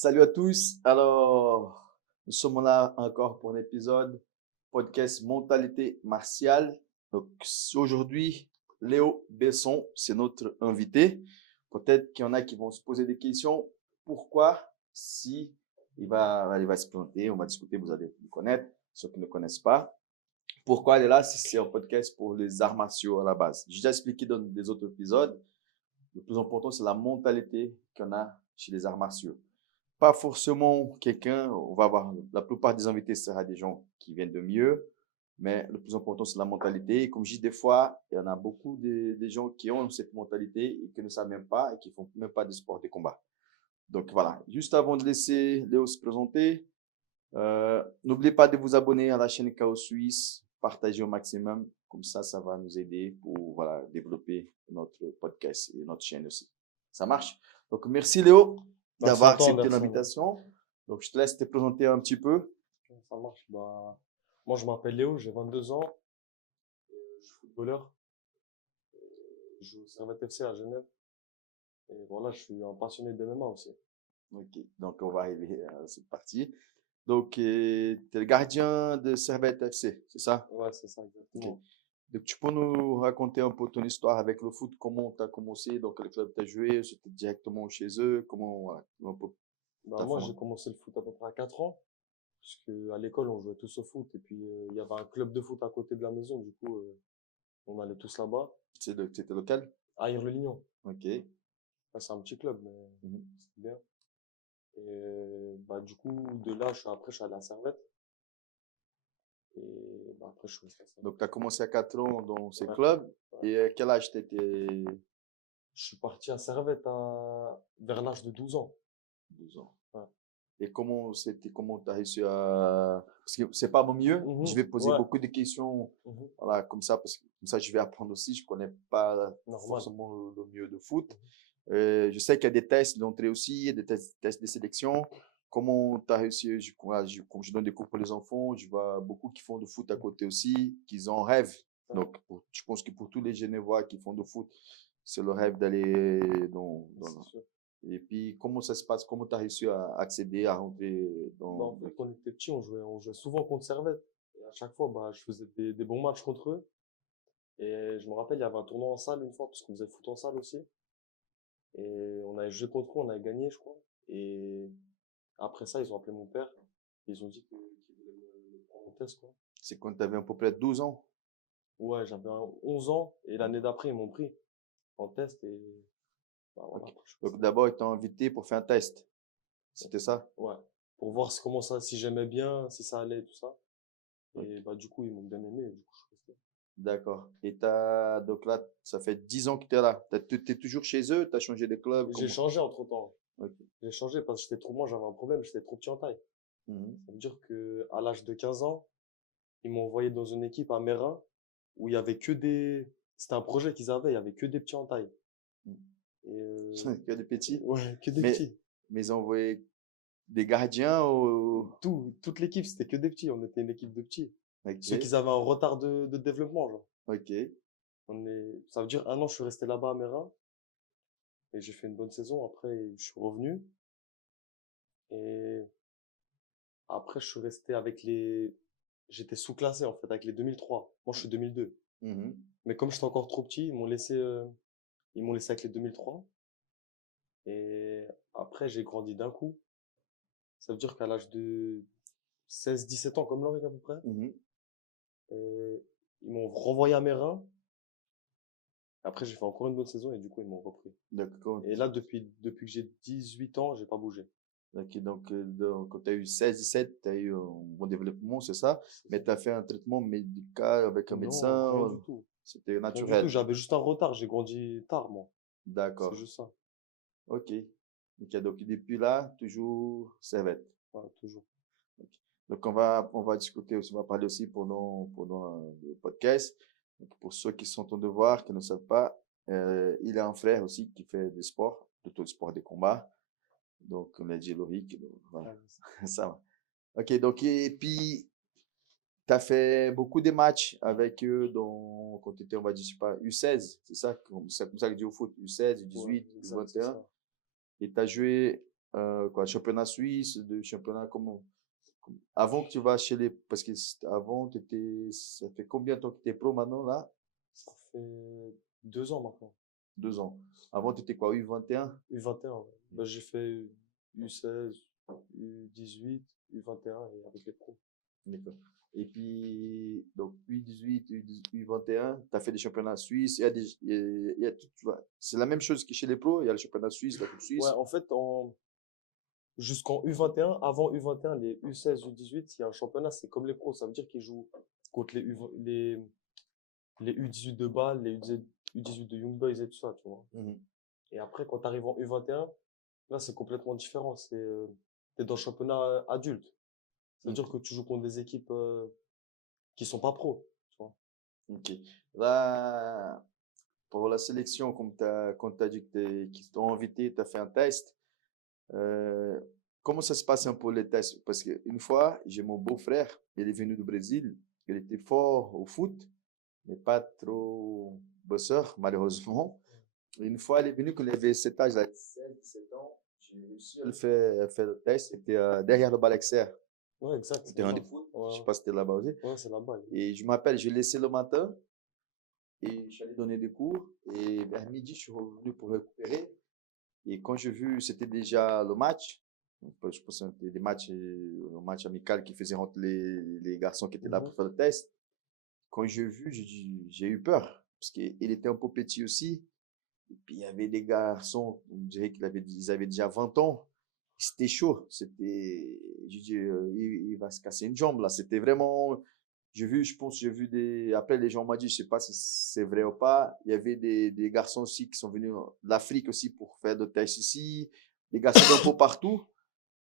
Salut à tous. Alors, nous sommes là encore pour un épisode podcast Mentalité martiale. Donc, aujourd'hui, Léo Besson, c'est notre invité. Peut-être qu'il y en a qui vont se poser des questions. Pourquoi, si il va se présenter, on va discuter, vous allez le connaître, ceux qui ne connaissent pas. Pourquoi il est là? C'est un podcast pour les arts martiaux à la base. J'ai déjà expliqué dans des autres épisodes. Le plus important, c'est la mentalité qu'on a chez les arts martiaux. Pas forcément quelqu'un, on va avoir, la plupart des invités sera des gens qui viennent de mieux, mais le plus important, c'est la mentalité. Et comme je dis, des fois, il y en a beaucoup de gens qui ont cette mentalité et qui ne savent même pas et qui font même pas de sport de combat. Donc voilà, juste avant de laisser Léo se présenter, n'oubliez pas de vous abonner à la chaîne Chaos Suisse, partagez au maximum, comme ça va nous aider pour voilà, développer notre podcast et notre chaîne aussi. Ça marche? Donc merci Léo Merci d'avoir à toi, accepté Anderson. l'invitation. Donc je te laisse te présenter un petit peu. Ça marche. Moi, je m'appelle Léo, j'ai 22 ans. Je suis footballeur. Je joue au Servette FC à Genève. Et voilà, je suis un passionné de MMA aussi. Ok, donc on va arriver à cette partie. Donc tu es le gardien de Servette FC, c'est ça? Ouais, c'est ça, exactement. Ok. Donc, tu peux nous raconter un peu ton histoire avec le foot, comment tu as commencé, dans quel club tu as joué, c'était directement chez eux, comment, voilà, un peu ta Moi, j'ai formation. commencé le foot à peu près à 4 ans. Parce que à l'école, on jouait tous au foot. Et puis, il y avait un club de foot à côté de la maison. Du coup, on allait tous là-bas. C'était local? À Hire-le-Lignon. Ok. Enfin, c'est un petit club, mais Mhm. c'était bien. Et du coup, de là, après, je suis allé à Servette. Et après, je suis resté à Servette. Donc, tu as commencé à 4 ans dans ces Ouais, clubs. ouais. Et à quel âge tu étais? Je suis parti à Servette vers l'âge de 12 ans. 12 ans. Ouais. Et comment tu as réussi à. Parce que c'est pas mon mieux. Je vais poser Ouais. beaucoup de questions, Mhm. voilà, comme ça, parce que comme ça, je vais apprendre aussi. Je connais pas Normal. forcément le mieux de foot. Mhm. Je sais qu'il y a des tests d'entrée aussi, il y a des tests de sélection. Comment tu as réussi, comme je donne des cours pour les enfants, je vois beaucoup qui font de foot à côté aussi, qui en rêvent. Donc, je pense que pour tous les Genevois qui font de foot, c'est le rêve d'aller C'est sûr. Et puis, comment ça se passe? Comment tu as réussi à accéder, à rentrer En fait, quand on était petit, on jouait souvent contre Servette. Et à chaque fois, je faisais des bons matchs contre eux. Et je me rappelle, il y avait un tournoi en salle une fois, parce qu'on faisait foot en salle aussi. Et on avait joué contre eux, on avait gagné, je crois. Et après ça, ils ont appelé mon père. Ils ont dit qu'ils voulaient me prendre en test, quoi. C'est quand tu avais à peu près 12 ans. Ouais, j'avais 11 ans. Et l'année d'après, ils m'ont pris en test. Et voilà, Ok. après, je suis Donc, passé. d'abord, ils t'ont invité pour faire un test. C'était ça? Ouais. Pour voir comment ça, si j'aimais bien, si ça allait, tout ça. Et du coup, ils m'ont bien aimé. Et du coup, je suis resté. D'accord. Et donc là, ça fait 10 ans que tu es là. Tu es toujours chez eux? Tu as changé de club? J'ai Comment? changé entre-temps. Ok. J'ai changé parce que moi, j'avais un problème, j'étais trop petit en taille. Mhm. Ça veut dire que à l'âge de 15 ans, ils m'ont envoyé dans une équipe à Mérin où il y avait c'était un projet qu'ils avaient, il y avait que des petits en taille. Et Que des petits. ouais, que des Mais, petits. mais ils ont envoyé des gardiens au. Toute l'équipe, c'était que des petits. On était une équipe de petits. Ceux Ok. qui avaient un retard de développement, genre. Ok. Ça veut dire 1 an, je suis resté là-bas à Mérin et j'ai fait une bonne saison. Après, je suis revenu et après, je suis resté j'étais sous-classé en fait avec les 2003. Moi, je suis 2002. Mhm. Mais comme j'étais encore trop petit, ils m'ont laissé avec les 2003. Et après, j'ai grandi d'un coup. Ça veut dire qu'à l'âge de 16, 17 ans, comme Lorik à peu près, Mhm. euh, ils m'ont renvoyé à Mérin. Après, j'ai fait encore une bonne saison et du coup, ils m'ont repris. D'accord. Et là, depuis que j'ai 18 ans, j'ai pas bougé. Ok, donc, quand tu as eu 16, 17, tu as eu un bon développement, c'est ça? Mais tu as fait un traitement médical avec un Non, médecin, rien du tout. c'était Rien du tout. naturel. J'avais juste un retard. J'ai grandi tard, moi. C'est D'accord. juste ça. Ok. Ok, donc depuis là, toujours Servette. Ouais, toujours. Ok. Donc on va discuter aussi, on va parler aussi pendant le podcast. Donc, pour ceux qui sont en devoir, qui ne savent pas, il a un frère aussi qui fait des sports, plutôt le sport des combats. Donc, on a dit Loïc, donc, voilà, Ouais, ça va. Ok, donc, et puis, tu as fait beaucoup de matchs avec eux quand tu étais, on va dire, je sais pas, U16, c'est ça? C'est comme ça que je dis au foot, U16, ouais, U18, exact, c'est U21. ça. Et tu as joué quoi, championnat suisse, de championnat comment? Avant que tu vas chez les, parce que avant, ça fait combien de temps que tu es pro maintenant là? Ça fait 2 ans maintenant. 2 ans. Avant, tu étais quoi, U21? U21, ouais. Bah, j'ai fait U16, U18, U21 et avec les pros. D'accord. Et puis, donc, U18, U21, tu as fait des championnats suisses. Il y a tout, tu vois. C'est la même chose que chez les pros. Il y a le championnat suisse, la Coupe Ouais, suisse. en fait, jusqu'en U21, avant U21, les U16, U18, il y a un championnat, c'est comme les pros. Ça veut dire qu'ils jouent contre les U18 de Bâle, les U18 de Young Boys et tout ça, tu vois. Mhm. Et après, quand tu arrives en U21, là, c'est complètement différent. T'es dans le championnat adulte. Ça veut dire Ok. que tu joues contre des équipes qui sont pas pros, tu vois. Ok. Là, pour la sélection, comme quand tu as dit qu'ils t'ont invité, tu as fait un test. Euh, Comment ça se passe un peu les tests? Parce qu'une fois, j'ai mon beau-frère, il est venu du Brésil. Il était fort au foot, mais pas trop bosseur, malheureusement. Une fois, il est venu quand il avait cet âge-là, 17, 17 ans. J'ai réussi à faire le test. C'était derrière le Balexer, Ouais, exact, le c'est terrain là-bas. de foot. Je sais Ouais, pas si c'était là-bas aussi. ouais, c'est là-bas. Et je m'appelle, j'ai laissé le matin et j'allais donner des cours. Et vers midi, je suis revenu pour récupérer. Et quand j'ai vu, c'était déjà le match. Je pense que c'était des matchs, un match amical qui faisait entre les garçons qui étaient là Mhm. pour faire le test. Quand j'ai vu, j'ai eu peur. Parce qu'il était un peu petit aussi. Et puis il y avait des garçons, on dirait ils avaient déjà 20 ans. C'était chaud. J'ai dit, il va se casser une jambe là. C'était vraiment, j'ai vu après les gens m'ont dit, je sais pas si c'est vrai ou pas. Il y avait des garçons aussi qui sont venus de l'Afrique aussi pour faire de tests ici. Des garçons d'un peu partout.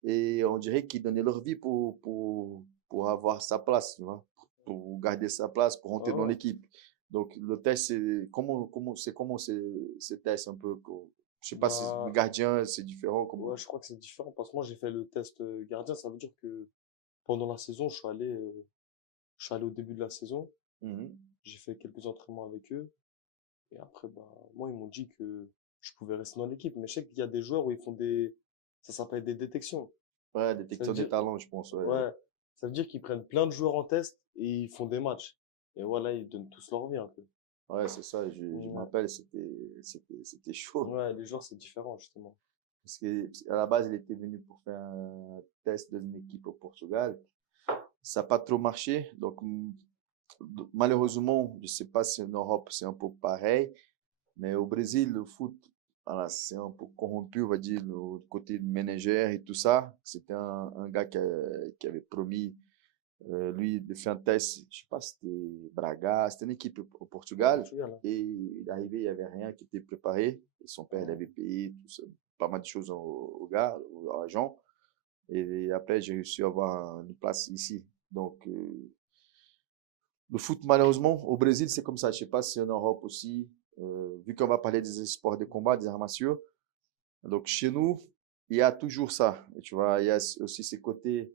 Et on dirait qu'ils donnaient leur vie pour avoir sa place, tu vois, pour garder sa place, pour Ah rentrer dans ouais. l'équipe. Donc, le test, c'est ce test un peu, je sais pas si le Bah, gardien, c'est différent, comment. ouais, je crois que c'est différent parce que moi, j'ai fait le test gardien. Ça veut dire que pendant la saison, je suis allé au début de la saison. Mhm. J'ai fait quelques entraînements avec eux. Et après, bah, moi, ils m'ont dit que je pouvais rester dans l'équipe. Mais je sais qu'il y a des joueurs où ils font ça s'appelle des détections. Ouais, Ça veut détection des dire, talents, je pense, ouais. ouais, ça veut dire qu'ils prennent plein de joueurs en test et ils font des matchs. Et voilà, ils donnent tous leur vie un peu. Ouais, c'est ça, je Ouais, m'appelle, c'était chaud. ouais, les joueurs, c'est différent, justement. Parce que, à la base, il était venu pour faire un test d'une équipe au Portugal. Ça n'a pas trop marché, donc malheureusement, je ne sais pas si en Europe c'est un peu pareil, mais au Brésil, le foot, voilà, c'est un peu corrompu, on va dire, le côté de manager et tout ça. C'était un gars qui avait promis, lui, de faire un test, je sais pas, c'était Braga, c'était une équipe au Au Portugal, Portugal, hein. et il est arrivé, il n'y avait rien qui était préparé, et son père, il Ouais. avait payé tout ça, pas mal de choses au gars, aux agents, et après, j'ai réussi à avoir une place ici. Donc, le foot, malheureusement, au Brésil, c'est comme ça. Je ne sais pas si en Europe aussi, vu qu'on va parler des sports de combat, des arts martiaux. Donc, chez nous, il y a toujours ça. Et tu vois, il y a aussi ces côtés.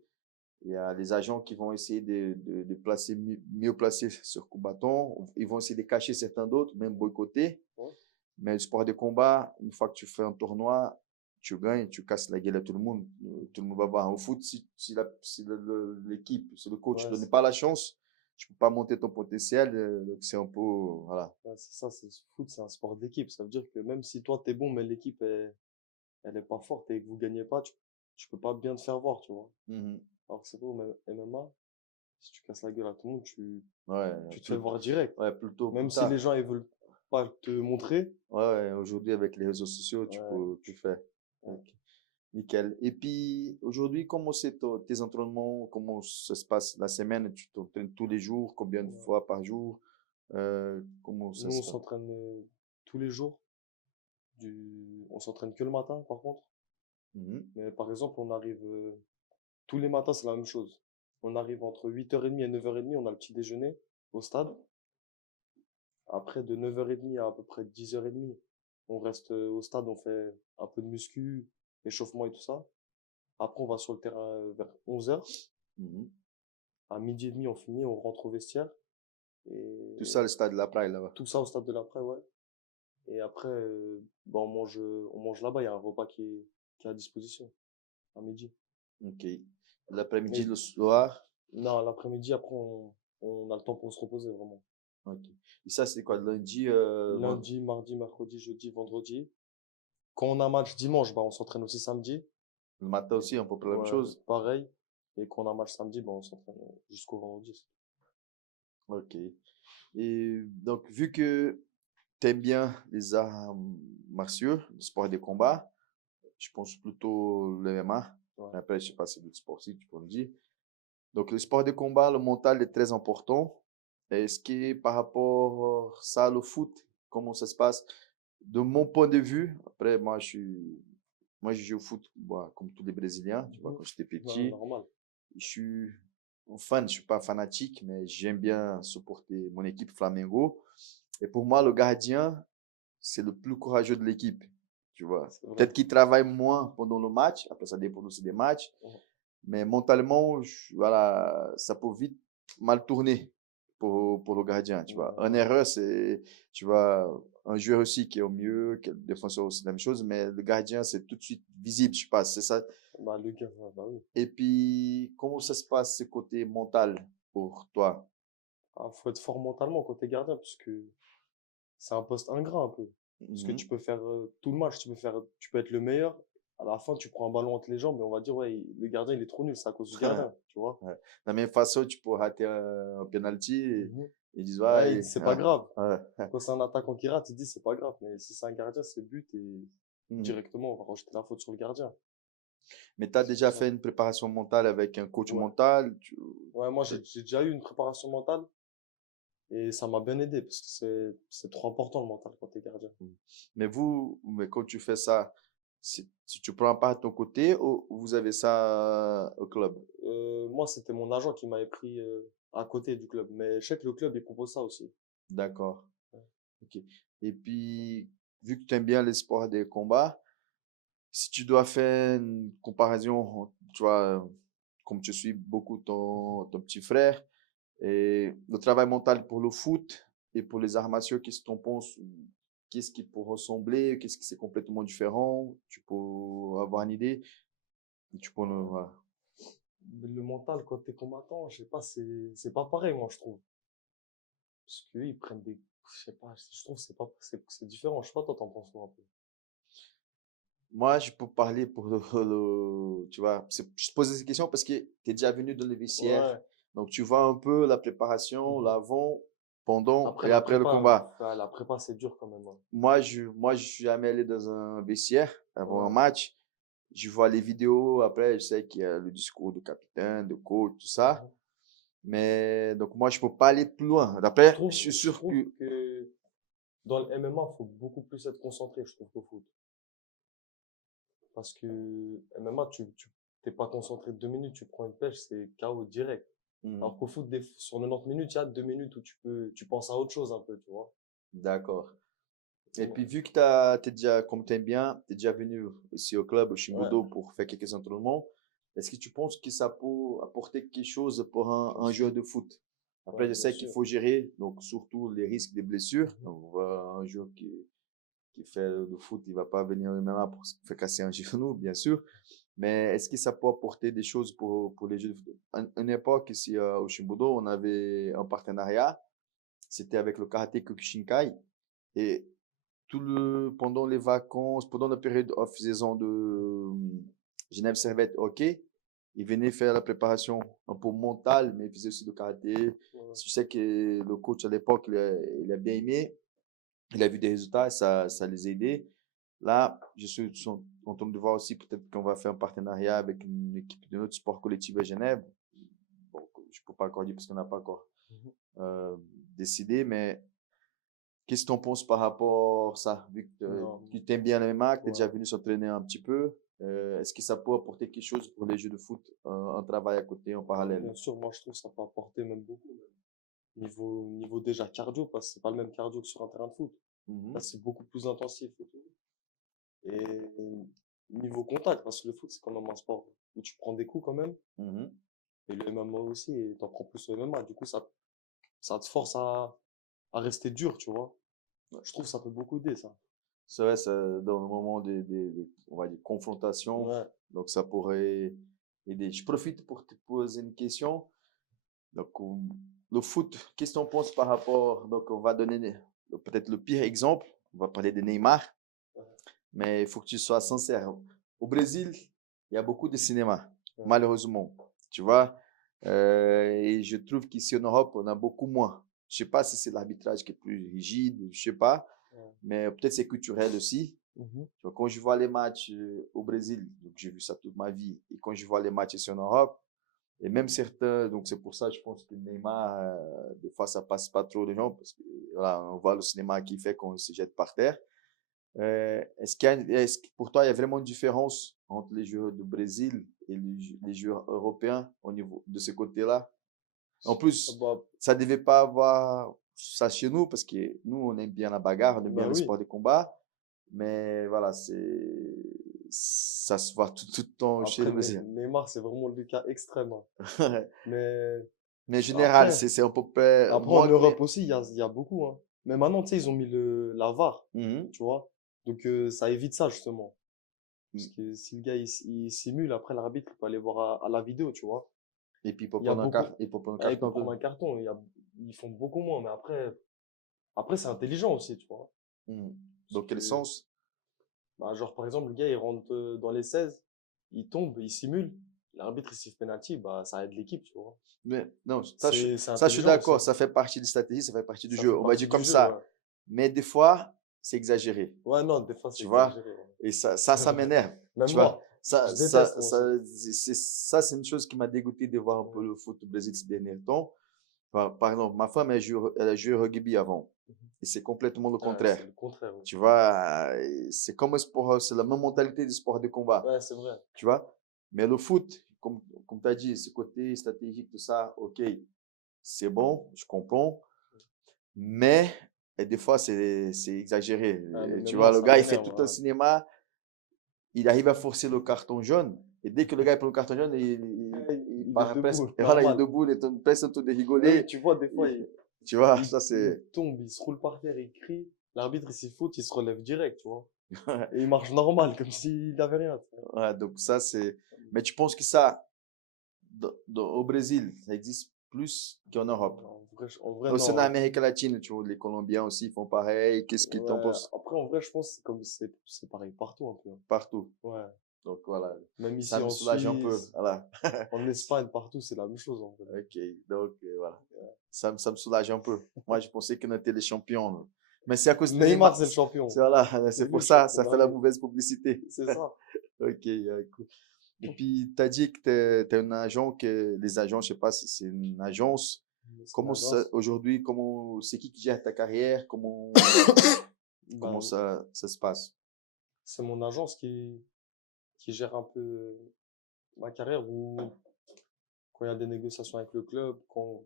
Il y a les agents qui vont essayer de placer mieux placés sur combattants. Ils vont essayer de cacher certains d'autres, même boycotter. Ouais. Mais le sport de combat, une fois que tu fais un tournoi, tu gagnes, tu casses la gueule à tout le monde. Tout le monde va voir. Au foot, si l'équipe, si le coach ne Ouais, donne pas la chance, tu peux pas monter ton potentiel. Donc c'est un peu, voilà. ouais, c'est ça, c'est foot, c'est un sport d'équipe. Ça veut dire que même si toi t'es bon, mais l'équipe elle est pas forte et que vous gagnez pas, tu peux pas bien te faire voir, tu vois. Mhm. Alors que c'est pas au MMA, si tu casses la gueule à tout le monde, Ouais, tu te fais voir direct. ouais, plutôt Même plus si les tard. gens ils veulent pas te montrer. Ouais, ouais, aujourd'hui avec les réseaux sociaux, Ouais, tu fais. ouais. Ok. Nickel. Et puis aujourd'hui, comment c'est tes entraînements? Comment ça se passe la semaine? Tu t'entraînes tous les jours? Combien de Ouais. fois par jour? Comment ça Nous, on se passe? s'entraîne tous les jours. On s'entraîne que le matin, par contre. Mhm. Mais par exemple, on arrive tous les matins, c'est la même chose. On arrive entre 8h30 et 9h30, on a le petit déjeuner au stade. Après, de 9h30 à peu près 10h30, on reste au stade, on fait un peu de muscu, échauffement et tout ça. Après, on va sur le terrain vers 11h. Mhm. À midi et demi, on finit, on rentre au vestiaire. Tout ça, Et le stade de la Praille là-bas. tout ça au stade de l'après, ouais. Et après, bah, on mange là-bas, il y a un repas qui est à disposition. à midi. Ok. L'après-midi, Mais le soir. non, l'après-midi, après, on a le temps pour se reposer, vraiment. Ok. Et ça, c'est quoi, lundi, Lundi, mardi, mercredi, jeudi, vendredi. Quand on a match dimanche, bah, on s'entraîne aussi samedi. le matin Et, aussi, on peut faire la même ouais, chose. pareil. Et quand on a match samedi, bah, on s'entraîne jusqu'au vendredi. Ok. Et donc, vu que tu aimes bien les arts martiaux, le sport des combats, je pense plutôt le MMA. Ouais. Mais après, je sais pas si c'est d'autres sports aussi, tu peux me dire. Donc, le sport de combat, le mental est très important. Est-ce que par rapport à ça, le foot, comment ça se passe? De mon point de vue, après, moi, je joue au foot, bon, comme tous les Brésiliens, tu vois, Mhm. quand j'étais Ouais, petit. normal. Je suis un fan, je suis pas fanatique, mais j'aime bien supporter mon équipe Flamengo. Et pour moi, le gardien, c'est le plus courageux de l'équipe, tu vois. C'est vrai. Peut-être qu'il travaille moins pendant le match, après ça dépend aussi des matchs, Ouais. mais mentalement, voilà, ça peut vite mal tourner pour le gardien, tu vois. Ouais, Un vraiment. erreur, c'est, tu vois, un joueur aussi qui est au mieux, le défenseur aussi la même chose, mais le gardien, c'est tout de suite visible, je sais pas, c'est ça. Bah, le gars, ouais, bah oui. Et puis, comment ça se passe, ce côté mental pour toi? Ah, faut être fort mentalement quand t'es gardien, parce que c'est un poste ingrat un peu. Parce que Mhm. tu peux faire tout le match, tu peux être le meilleur. À la fin, tu prends un ballon entre les jambes et on va dire, ouais, le gardien, il est trop nul, c'est à cause du gardien, tu vois. Ouais. De la même façon, tu peux rater un penalty et Mhm. ils disent, Ouais, ouais, c'est pas grave. ouais. Quand c'est un attaquant qui rate, il dit, c'est pas grave. Mais si c'est un gardien, c'est but et Mhm. directement, on va rejeter la faute sur le gardien. Mais tu as C'est pour déjà ça. fait une préparation mentale avec un coach Ouais. mental? Ouais, moi, j'ai déjà eu une préparation mentale et ça m'a bien aidé parce que c'est trop important le mental quand t'es gardien. Mais quand tu fais ça, si tu prends pas ton côté ou vous avez ça au club? Moi, c'était mon agent qui m'avait pris à côté du club. Mais je sais que le club, il propose ça aussi. D'accord. Ouais. Ok. Et puis, vu que tu aimes bien les sports des combats, si tu dois faire une comparaison, tu vois, comme tu suis beaucoup ton petit frère, et le travail mental pour le foot et pour les arts martiaux, qu'est-ce que tu en penses? Qu'est-ce qui peut ressembler? Qu'est-ce qui c'est complètement différent? Tu peux avoir une idée? Tu peux, Euh, voilà. le mental, quand t'es combattant, je sais pas, c'est pas pareil, moi, je trouve. Parce qu'eux, ils prennent des, je sais pas, je trouve que c'est différent. Je sais pas, toi, t'en penses quoi un peu? Moi, je peux parler pour tu vois, je te pose ces questions parce que tu es déjà venu dans le vestiaire. Ouais. Donc, tu vois un peu la préparation, Mhm. l'avant, pendant Après, et après le combat. la prépa, c'est dur quand même, hein. Moi, je suis jamais allé dans un vestiaire avant un Ouais. match. Je vois les vidéos. Après, je sais qu'il y a le discours du capitaine, de coach, tout ça. Mhm. Mais donc, moi, je peux pas aller plus loin. D'après, je suis Je sûr trouve que que dans le MMA, faut beaucoup plus être concentré, je trouve, qu'au foot. Parce que MMA, t'es pas concentré 2 minutes, tu prends une pêche, c'est KO direct. Mhm. Alors qu'au foot, sur 90 minutes, il y a 2 minutes où tu penses à autre chose un peu, tu vois. D'accord. Et Ouais. puis, vu que t'es déjà, comme t'aimes bien, t'es déjà venu ici au club, au Ouais, Chimbodo, pour faire quelques entraînements, est-ce que tu penses que ça peut apporter quelque chose pour bien un sûr. joueur de foot? Après, Ouais, je bien sais qu'il sûr. faut gérer, donc surtout les risques des blessures. Mhm. Donc, on voit un joueur qui fait le foot, il va pas venir au MMA pour se faire casser un genou, bien sûr. Mais est-ce que ça peut apporter des choses pour les jeux de foot? Une époque, ici au Chimbodo, on avait un partenariat. C'était avec le karaté Kyokushinkai. Et pendant les vacances, pendant la période off-saison de Genève Servette Hockey, il venait faire la préparation un peu mentale, mais il faisait aussi le karaté. Ouais. Je sais que le coach à l'époque, il a bien aimé. Il a vu des résultats, ça les a aidés. Là, je suis en train de voir aussi peut-être qu'on va faire un partenariat avec une équipe de notre sport collectif à Genève. Bon, je ne peux pas encore dire parce qu'on n'a pas encore Mhm. euh, décidé, mais qu'est-ce que tu en penses par rapport à ça? Vu que Non, tu t'aimes bien le MMA, que tu es déjà ouais. venu s'entraîner un petit peu, est-ce que ça peut apporter quelque chose pour les jeux de foot, un travail à côté, en Ah, parallèle? bien sûr, moi je trouve que ça peut apporter même beaucoup, même. Niveau déjà cardio, parce que c'est pas le même cardio que sur un terrain de foot. Là, Mhm, c'est beaucoup plus intensif et tout. Et niveau contact, parce que le foot, c'est quand même un sport où tu prends des coups quand même. mhm. Et le MMA aussi, et t'en prends plus au MMA. Du coup, ça te force à rester dur, tu vois. Je trouve que ça peut beaucoup aider, ça. C'est vrai, dans le moment on va dire, confrontations, Ouais. donc ça pourrait aider. Je profite pour te poser une question. Donc, le foot, qu'est-ce que tu en penses par rapport, donc on va donner peut-être le pire exemple, on va parler de Neymar, mais il faut que tu sois sincère. Au Brésil, il y a beaucoup de cinéma, Ouais. malheureusement, tu vois, et je trouve qu'ici en Europe, on a beaucoup moins. Je sais pas si c'est l'arbitrage qui est plus rigide, je sais pas, Ouais. mais peut-être c'est culturel aussi. Mhm. Tu vois, quand je vois les matchs au Brésil, donc j'ai vu ça toute ma vie, et quand je vois les matchs ici en Europe, et même certains, donc c'est pour ça je pense que Neymar, des fois ça passe pas trop les gens, parce que voilà, on voit le cinéma qui fait qu'on se jette par terre. Est-ce que pour toi il y a vraiment une différence entre les joueurs du Brésil et les joueurs européens au niveau de ce côté-là? En Ah plus, bah, ça devait pas avoir ça chez nous, parce que nous on aime bien la bagarre, on aime bien bah le oui. sport de combat, mais voilà, ça se voit tout le temps chez Après, les Brésiliens. Neymar, c'est vraiment le cas extrême, hein. Mais Mais en général, après, c'est un peu près après en moins que Europe aussi, il y a beaucoup, hein. Mais maintenant, tu sais, ils ont mis la VAR, Mhm. tu vois. Donc, ça évite ça, justement. Parce que si le gars, il simule, après, l'arbitre, il peut aller voir à la vidéo, tu vois. Et puis pour Il y a prendre beaucoup. il peut prendre un Ah, il carton peut un peu. prendre un carton, ils font beaucoup moins. Mais après, c'est intelligent aussi, tu vois. Mhm. Parce Dans quel que, sens? bah, genre, par exemple, le gars, il rentre dans les 16, il tombe, il simule. L'arbitre, il siffle penalty, bah, ça aide l'équipe, tu vois. Mais non, C'est ça, je suis intelligent aussi, d'accord, hein. ça fait partie de stratégie, ça fait partie du Ça jeu. fait On va partie dire du comme jeu, ouais. ça. Mais des fois, c'est exagéré, Ouais, non, des fois, c'est tu vois? exagéré, ouais. Et ça m'énerve, Même tu vois? moi, je déteste, moi aussi. C'est une chose qui m'a dégoûté de voir un peu Ouais. le foot au Brésil ces derniers temps. Par exemple, ma femme, elle a joué au rugby avant. Mhm. Et c'est complètement le Ouais, c'est contraire. le contraire, ouais. Tu vois, c'est comme un sport, c'est la même mentalité du sport de combat. Ouais, c'est vrai. Tu vois. Mais le foot, comme tu as dit, ce côté stratégique, tout ça, ok, c'est bon, je comprends. Mais des fois, c'est exagéré. Ouais, mais Tu même vois, moi, le ça gars, il fait m'énerve, tout un ouais. cinéma, il arrive à forcer le carton jaune. Et dès que le gars il prend le carton jaune, il Il est part presque. debout, Et voilà, il est normal. debout, il est presque en train de Ah oui, rigoler. tu vois, des fois, Tu vois, il, ça il c'est. tombe, il se roule par terre, il crie. L'arbitre, il s'y fout, il se relève direct, tu vois. Et il marche normal, comme s'il n'avait rien, tu vois. Ouais, donc ça c'est. Mais tu penses que ça, au Brésil, ça existe plus qu'en Europe? En vrai, Aussi en non. Amérique latine, tu vois, les Colombiens aussi font pareil. Qu'est-ce qu'ils t'en Ouais. pensent Après, en vrai, je pense que c'est pareil partout, un peu, hein. partout? Ouais. Donc voilà, Même ça ici me en soulage un peu. Suisse, Voilà. en Espagne, partout, c'est la même chose, en fait. Ok, donc voilà. Ça me soulage un peu. Moi, je pensais qu'on était les champions, là. Mais c'est à cause de Neymar, Neymar. c'est le champion. Voilà, C'est c'est lui pour le ça, champion ça fait la d'Afrique. mauvaise publicité. C'est ça. Ok, cool. Et puis, tu as dit que tu es un agent, que les agents, je sais pas si c'est une agence. C'est une Comment ça, agence. aujourd'hui, c'est qui gère ta carrière? Comment Ben, ça se passe? c'est mon agence qui gère un peu ma carrière ou quand il y a des négociations avec le club, pour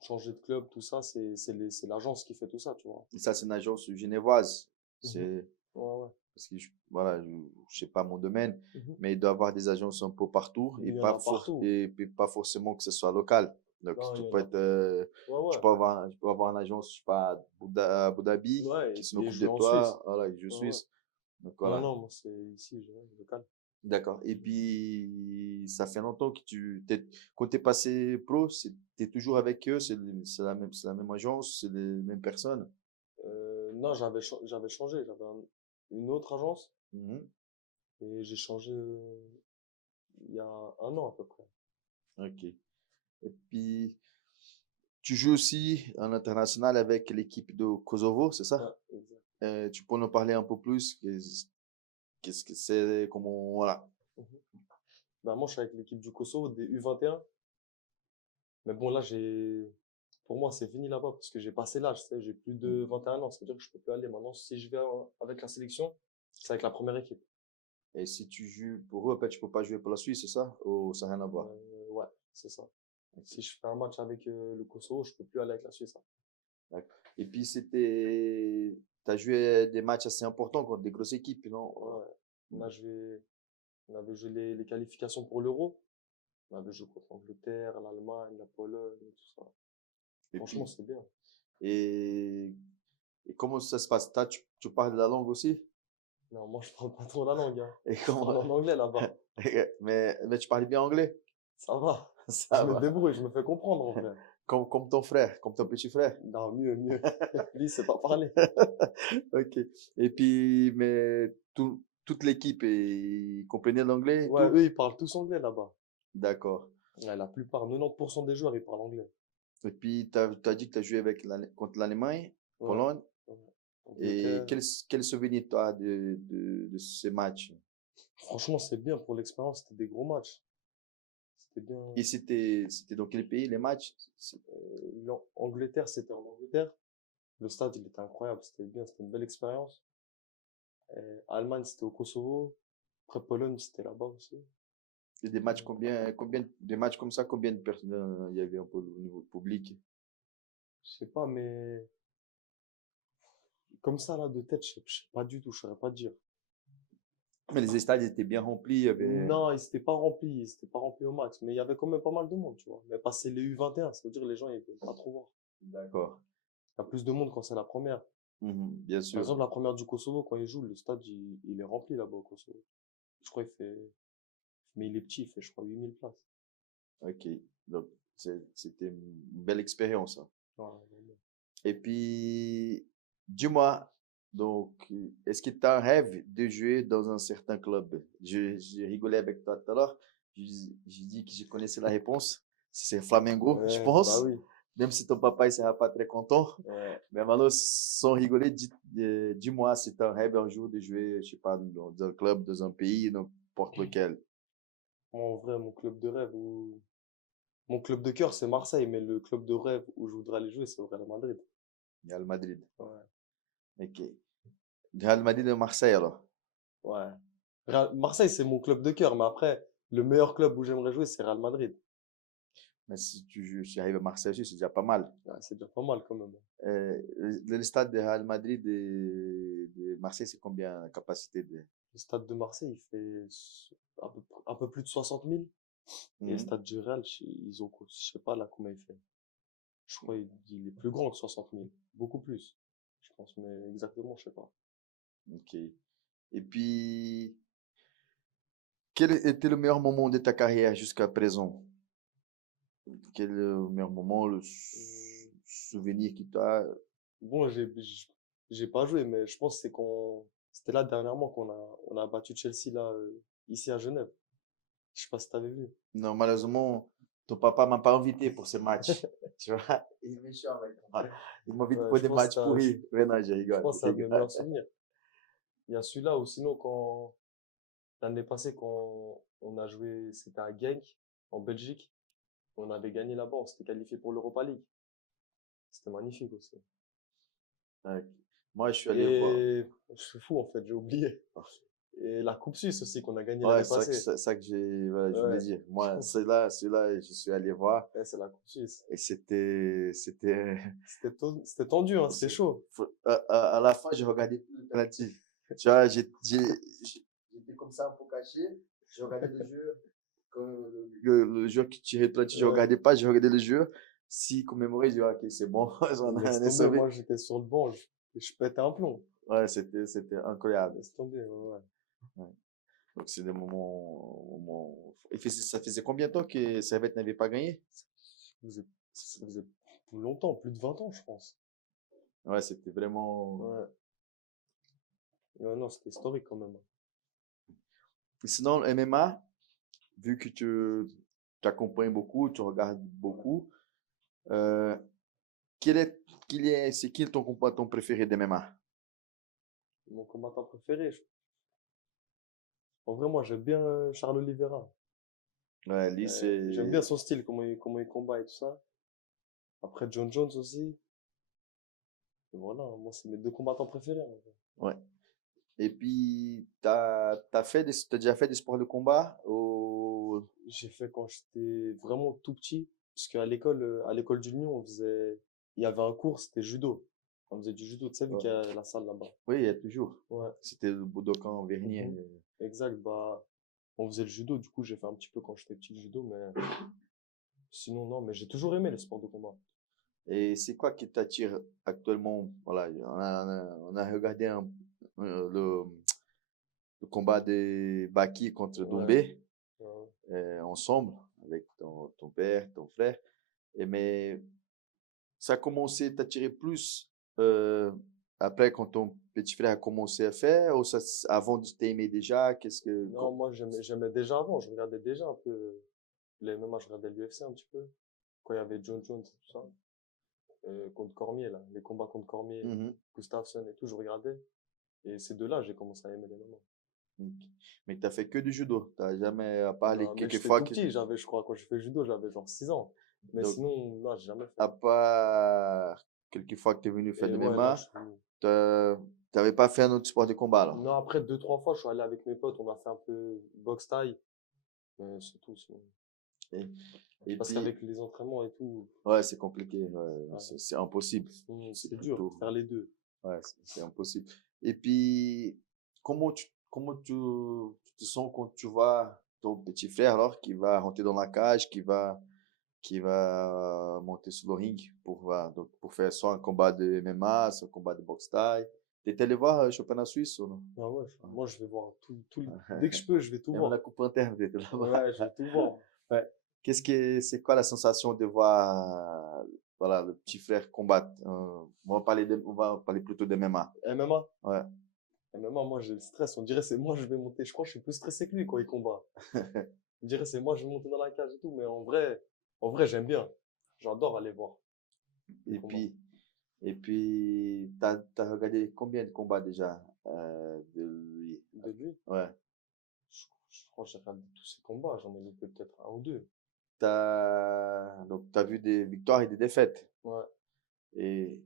changer de club, tout ça, c'est l'agence qui fait tout ça, tu vois. Et ça, c'est une agence genevoise. Mhm. C'est Ouais, ouais. parce que voilà, je sais pas mon domaine, Mhm. mais il doit y avoir des agences un peu partout Il y en a partout. et puis pas forcément que ce soit local. Donc Non, il y en a. Ouais, ouais. tu peux avoir une agence, je sais pas, à Abu Dhabi Ouais, qui s'en et occupe de jouer en Suisse. toi, voilà, je Ouais, suis. ouais. Donc Non, voilà. non, moi, c'est ici, local. D'accord. Et puis ça fait longtemps que quand t'es passé pro, t'es toujours avec eux, c'est la même agence, c'est les mêmes personnes. Non, j'avais changé. J'avais une autre agence Mhm. et j'ai changé il y a un an à peu près. Ok. Et puis tu joues aussi en international avec l'équipe de Kosovo, c'est Ouais, ça? exact. Tu peux nous parler un peu plus? Qu'est-ce que c'est? Comment, voilà. Mhm. Bah, moi, je suis avec l'équipe du Kosovo des U21. Mais bon, là, pour moi, c'est fini là-bas parce que j'ai passé l'âge, tu sais, j'ai plus de 21 ans. Ça veut dire que je peux plus aller. Maintenant, si je vais avec la sélection, c'est avec la première équipe. Et si tu joues pour eux, après, tu peux pas jouer pour la Suisse, c'est ça? Ou ça n'a rien à voir? Ouais, c'est ça. Si je fais un match avec le Kosovo, je peux plus aller avec la Suisse, hein. D'accord. Et puis, t'as joué des matchs assez importants contre des grosses équipes, non? Ouais. On avait joué les qualifications pour l'Euro. On avait joué contre l'Angleterre, l'Allemagne, la Pologne, tout ça. Et Franchement, puis, c'est bien. et Et comment ça se passe? Tu parles la langue aussi? Non, moi, je parle pas trop la langue, hein. Et Je comment? parle en anglais là-bas. Mais tu parles bien anglais? Ça va. Ça Je me va. débrouille, je me fais comprendre en vrai. Comme ton frère, comme ton petit frère. Non, mieux, mieux. Lui, c'est pas parler. Ok. Et puis, mais toute l'équipe, ils comprenaient l'anglais et Ouais, tout? eux, ils parlent tous anglais là-bas. D'accord. Ouais, la plupart, 90% des joueurs, ils parlent anglais. Et puis, t'as dit que tu as joué contre l'Allemagne, Ouais, Pologne. ouais. Et Angleterre. quel souvenir tu as de ces matchs? Franchement, c'est bien pour l'expérience, c'était des gros matchs. C'était bien. Et c'était dans quel pays les matchs? Angleterre, c'était en Angleterre. Le stade, il était incroyable, c'était bien, c'était une belle expérience. Allemagne, c'était au Kosovo. Après Pologne, c'était là-bas aussi. C'est des matchs des matchs comme ça, combien de personnes il y avait un peu au niveau public? Je sais pas, mais comme ça, là, de tête, je sais pas du tout, je saurais pas te dire. Mais les stades étaient bien remplis, il y avait. Non, ils s'étaient pas remplis au max, mais il y avait quand même pas mal de monde, tu vois. Mais passer les U21, ça veut dire que les gens, ils veulent pas trop voir. D'accord. Il y a plus de monde quand c'est la première. Mhm, bien Par sûr. exemple, la première du Kosovo, quand ils jouent, le stade, il est rempli là-bas au Kosovo. Je crois qu'il fait, mais il est petit, il fait, je crois, 8000 places. Ok. Donc, c'était une belle expérience, hein. Voilà, vraiment. Et puis, dis-moi, donc, est-ce que tu as un rêve de jouer dans un certain club? Je rigolais avec toi tout à l'heure. J'ai dit que je connaissais la réponse. C'est Flamengo, je Ouais, bah pense. oui. Même si ton papa ne sera pas très content. Ouais. Mais maintenant, sans rigoler, dis-moi si tu as un rêve un jour de jouer, je sais pas, dans un club, dans un pays, n'importe lequel. Moi, en vrai, mon club de cœur, c'est Marseille, mais le club de rêve où je voudrais aller jouer, c'est au Real Madrid. Real Madrid. Ouais. Ok. Real Madrid et Marseille, alors. Ouais. Marseille, c'est mon club de cœur, mais après, le meilleur club où j'aimerais jouer, c'est Real Madrid. Mais si tu arrives à Marseille aussi, c'est déjà pas mal. Ouais, c'est déjà pas mal quand même. Le stade de Real Madrid et de Marseille, c'est combien la capacité de. Le stade de Marseille, il fait un peu plus de 60 000. Et le Mhm. stade du Real, ils ont, je sais pas là combien il fait. Je crois qu'il est plus grand que 60 000. Beaucoup plus. Je pense, mais exactement, je sais pas. Ok. Et puis, quel était le meilleur moment de ta carrière jusqu'à présent? Quel est le meilleur moment, le Hum, souvenir qui t'a. Bon, j'ai pas joué, mais je pense que c'était là dernièrement on a battu Chelsea là, ici à Genève. Je sais pas si t'avais vu. Non, malheureusement, ton papa m'a pas invité pour ce match. Tu vois, il est méchant avec moi. Il m'invite Ouais, pour des matchs pourris. Ouais, non, je je pense que c'est un de mes rigole. meilleurs souvenirs. Il y a celui-là ou sinon l'année passée quand on a joué, c'était à Genk en Belgique. On avait gagné là-bas, on s'était qualifié pour l'Europa League. C'était magnifique aussi. Ouais. Moi, je suis allé voir. Et je suis fou en fait, j'ai oublié. Et la Coupe Suisse aussi qu'on a gagné Ouais, l'année passée. c'est ça que voilà, je voulais Ouais, dire. Moi, celui-là, je suis allé voir ouais, c'est la Coupe Suisse. et c'était, C'était tendu, hein, c'était c'est- chaud. à la fin, j'ai regardé plus le penalty. Tu vois, j'étais comme ça un peu caché. Je regardais le jeu. Quand le joueur qui tirait le penalty, je Ouais. regardais pas, je regardais le jeu. Si commémorait, je dis, ok, c'est bon, Laisse on est tomber, sauvé. moi j'étais sur le banc, je pétais un plomb. Ouais, c'était incroyable. Laisse tomber, ouais, ouais. Ouais. Donc, c'est des moments. Ça faisait combien de temps que Servette n'avait pas gagné? Ça faisait longtemps, plus de 20 ans, je pense. Ouais, c'était vraiment. Ouais. Ouais, non, c'était historique quand même. Sinon, le MMA, vu que tu t'accompagnes beaucoup, tu regardes beaucoup, euh, c'est qui ton combattant préféré d'MMA? Mon combattant préféré, en vrai, moi j'aime bien Charles Oliveira. Ouais, lui, J'aime bien c'est. son style, comment il combat et tout ça. Après John Jones aussi. Et voilà, moi c'est mes deux combattants préférés, en vrai. Ouais. Et puis, t'as déjà fait des sports de combat au. J'ai fait quand j'étais vraiment tout petit, parce à l'école du Lyon, il y avait un cours, c'était judo. On faisait du judo, tu sais, vu Ouais. qu'il y a la salle là-bas. Oui, il y a toujours. Ouais. C'était le Budokan Vernier. Mhm. Exact, bah, on faisait le judo, du coup, j'ai fait un petit peu quand j'étais petit le judo, mais sinon, non, mais j'ai toujours aimé les sports de combat. Et c'est quoi qui t'attire actuellement? Voilà, on a regardé le combat de Baki contre Ouais, Doumbé ouais. ensemble avec ton père, ton frère. Mais ça a commencé à t'attirer plus après quand ton petit frère a commencé à faire ou avant de t'aimer déjà? Non, moi, j'aimais déjà avant. Je regardais déjà un peu les MMA, je regardais l'UFC un petit peu. Quand il y avait John Jones et tout ça. Contre Cormier, là. Les combats contre Cormier, Mhm. Gustafsson et tout, je regardais. Et c'est de là que j'ai commencé à aimer les MMA. Ok. Mais t'as fait que du judo. T'as jamais, à part les Non, mais quelques j'étais fois tout petit, je crois, quand j'ai fait judo, j'avais genre 6 ans. Mais donc, sinon, non, j'ai jamais fait. à part quelques fois que t'es venu faire Et de ouais, là, je MMA, suis venu. t'avais pas fait un autre sport de combat alors. Non, après, 2, 3 fois, je suis allé avec mes potes, on a fait un peu boxe taille. Mais c'est tout, sinon. Et, et Parce puis, qu'avec les entraînements et tout, ouais, c'est compliqué. Ouais, ouais, c'est impossible. C'est c'est dur de plutôt, faire les deux. ouais, c'est impossible. Et puis, comment tu te sens quand tu vois ton petit frère alors qui va rentrer dans la cage, qui va monter sur le ring donc, pour faire soit un combat de MMA, soit un combat de boxe thaï. T'es allé voir le championnat suisse ou non? Ah ouais, Ouais. moi, je vais voir dès que je peux, je vais tout Même la voir. coupe interne, t'étais là-bas. Ouais, je vais tout voir. Ouais. C'est quoi la sensation de voir, voilà, le petit frère combattre? On va parler plutôt de MMA. MMA, Ouais. MMA, moi, j'ai le stress. On dirait c'est moi, je vais monter. Je crois que je suis plus stressé que lui quand il combat. On dirait c'est moi, je vais monter dans la cage et tout. Mais en vrai, j'aime bien. J'adore aller voir les Et combats. puis, t'as regardé combien de combats déjà de lui? De lui, Ouais. je crois que j'ai regardé tous ses combats. J'en ai loupé peut-être un ou deux. Donc, t'as vu des victoires et des défaites. Ouais. Et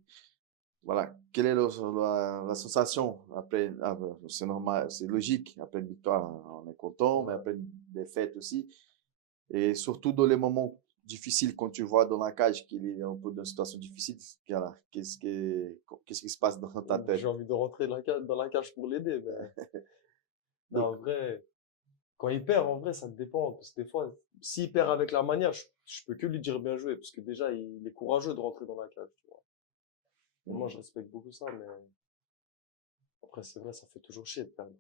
voilà, quelle est la sensation après? C'est normal, c'est logique. Après une victoire, on est content, mais Ouais. après une défaite aussi. Et surtout dans les moments difficiles, quand tu vois dans la cage qu'il est un peu dans une situation difficile, voilà, qu'est-ce qui se passe dans ta J'ai tête? envie de rentrer dans la cage pour l'aider. Mais non, Donc, en vrai, quand il perd, en vrai, ça dépend. Parce que des fois, s'il perd avec la manière, je peux que lui dire bien joué. Parce que déjà, il est courageux de rentrer dans la cage. Tu vois. Et moi, je respecte beaucoup ça. Mais après, c'est vrai, ça fait toujours chier de perdre.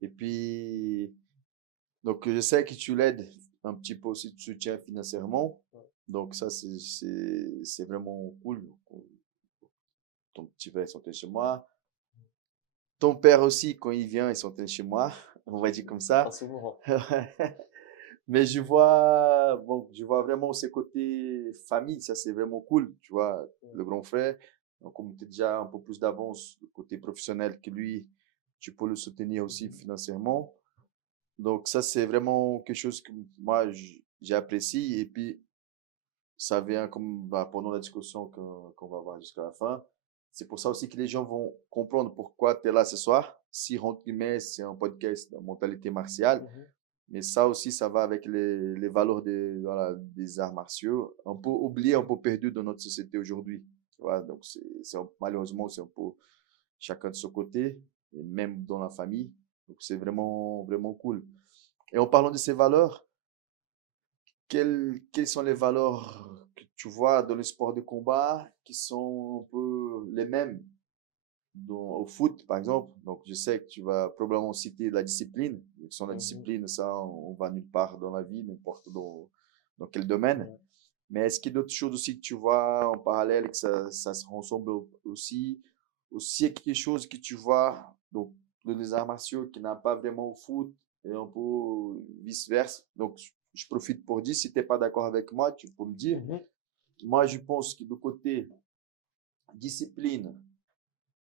et puis, donc, je sais que tu l'aides un petit peu aussi de soutien financièrement. Ouais. Donc, ça, c'est vraiment cool. Ton petit frère, ils sont chez moi. Ton père aussi, quand il vient, ils sont chez moi. On va dire comme Pas ça. souvent. Mais bon, je vois vraiment ce côté famille. Ça, c'est vraiment cool. Tu vois, Ouais. le grand frère. Donc, comme tu as déjà un peu plus d'avance, le côté professionnel que lui, tu peux le soutenir aussi financièrement. Donc, ça, c'est vraiment quelque chose que moi, j'apprécie. Et puis, ça vient comme pendant la discussion qu'on va avoir jusqu'à la fin. C'est pour ça aussi que les gens vont comprendre pourquoi tu es là ce soir. Si rentre guillemets, c'est un podcast de mentalité martiale. Mhm. Mais ça aussi, ça va avec les valeurs voilà, des arts martiaux, un peu oubliés, un peu perdus dans notre société aujourd'hui. Tu vois, donc, malheureusement, c'est un peu chacun de son côté, et même dans la famille. Donc, c'est vraiment, vraiment cool. Et en parlant de ces valeurs, quelles sont les valeurs que tu vois dans le sport de combat qui sont un peu les mêmes au foot, par exemple? Donc, je sais que tu vas probablement citer la discipline. Sans la Mhm. discipline, ça, on va nulle part dans la vie, n'importe dans quel domaine. Ouais. Mais est-ce qu'il y a d'autres choses aussi que tu vois en parallèle et que ça se ressemble aussi? Aussi, quelque chose que tu vois donc, dans les arts martiaux qui n'a pas vraiment au foot et un peu vice-versa. Donc, je profite pour dire, si tu n'es pas d'accord avec moi, tu peux me dire. Mhm. Moi, je pense que du côté discipline,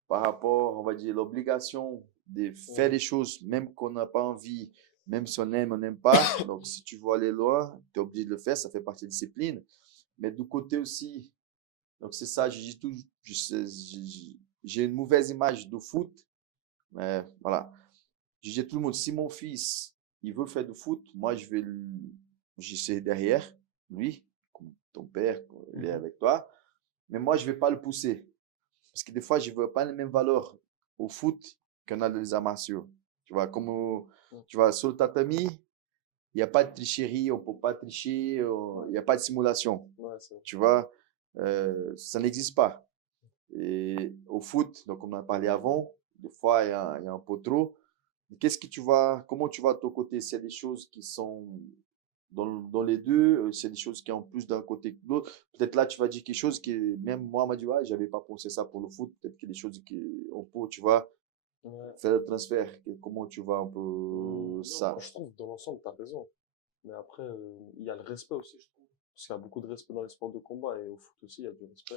par rapport, on va dire, l'obligation de faire Ouais. les choses, même qu'on n'a pas envie, même si on aime, on n'aime pas. Donc, si tu veux aller loin, tu es obligé de le faire, ça fait partie de la discipline. Mais du côté aussi, donc c'est ça, je dis tout, j'ai une mauvaise image du foot, mais voilà. Je dis à tout le monde, si mon fils, il veut faire du foot, moi, j'essaie derrière lui, comme ton père, il est Mhm. avec toi, mais moi, je vais pas le pousser. Parce que des fois, je ne veux pas les mêmes valeurs au foot qu'on a dans les arts martiaux. Tu vois, Ouais. tu vois, sur le tatami, il n'y a pas de tricherie, on ne peut pas tricher, il n'y a pas de simulation. Ouais, c'est vrai. Tu vois, Ça n'existe pas. Et au foot, donc on en a parlé avant, des fois il y a un peu trop. Comment tu vas de ton côté? S'il y a des choses qui sont dans les deux, s'il y a des choses qui ont plus d'un côté que de l'autre, peut-être là tu vas dire quelque chose qui, même moi, m'a dit, ouais, j'avais pas pensé ça pour le foot, peut-être qu'il y a des choses qui, on peut, tu vois, Ouais. faire le transfert. Comment tu vois un peu Non, moi, ça? je trouve, dans l'ensemble, t'as raison. Mais après, il y a le respect aussi, je trouve. Parce qu'il y a beaucoup de respect dans les sports de combat et au foot aussi, il y a du respect.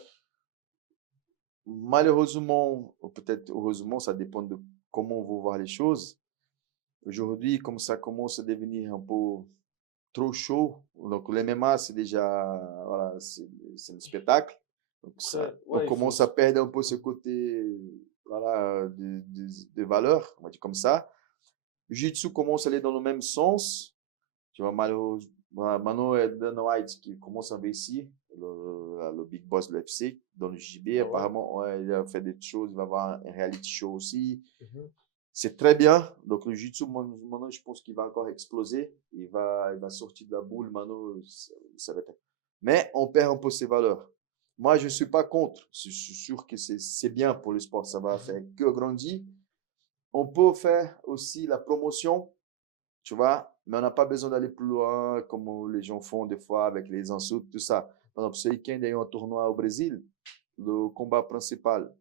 Malheureusement, ou peut-être heureusement, ça dépend de comment on veut voir les choses. Aujourd'hui, comme ça commence à devenir un peu trop chaud. Donc, le MMA, c'est déjà, voilà, c'est le spectacle. Donc, Après, on ouais, il faut commence à aussi. perdre un peu ce Mhm. côté, voilà, de valeur, on va dire comme ça. Jiu-Jitsu commence à aller dans le même sens. Tu vois, malheureusement, voilà, maintenant, il y a Dana White qui commence à investir, le big boss de l'UFC, dans le JB. Ah ouais? Apparemment, ouais, il a fait des choses, il va avoir un reality show aussi. Mhm. C'est très bien. Donc, le jiu-jitsu, maintenant, je pense qu'il va encore exploser. Il va sortir de la boule. Maintenant, ça va être. Mais on perd un peu ses valeurs. Moi, je ne suis pas contre. Je suis sûr que c'est bien pour le sport. Ça va faire que grandir. On peut faire aussi la promotion, tu vois, mais on n'a pas besoin d'aller plus loin comme les gens font des fois avec les insultes, tout ça. Par exemple, ce week-end, il y a eu un tournoi au Brésil. Le combat principal,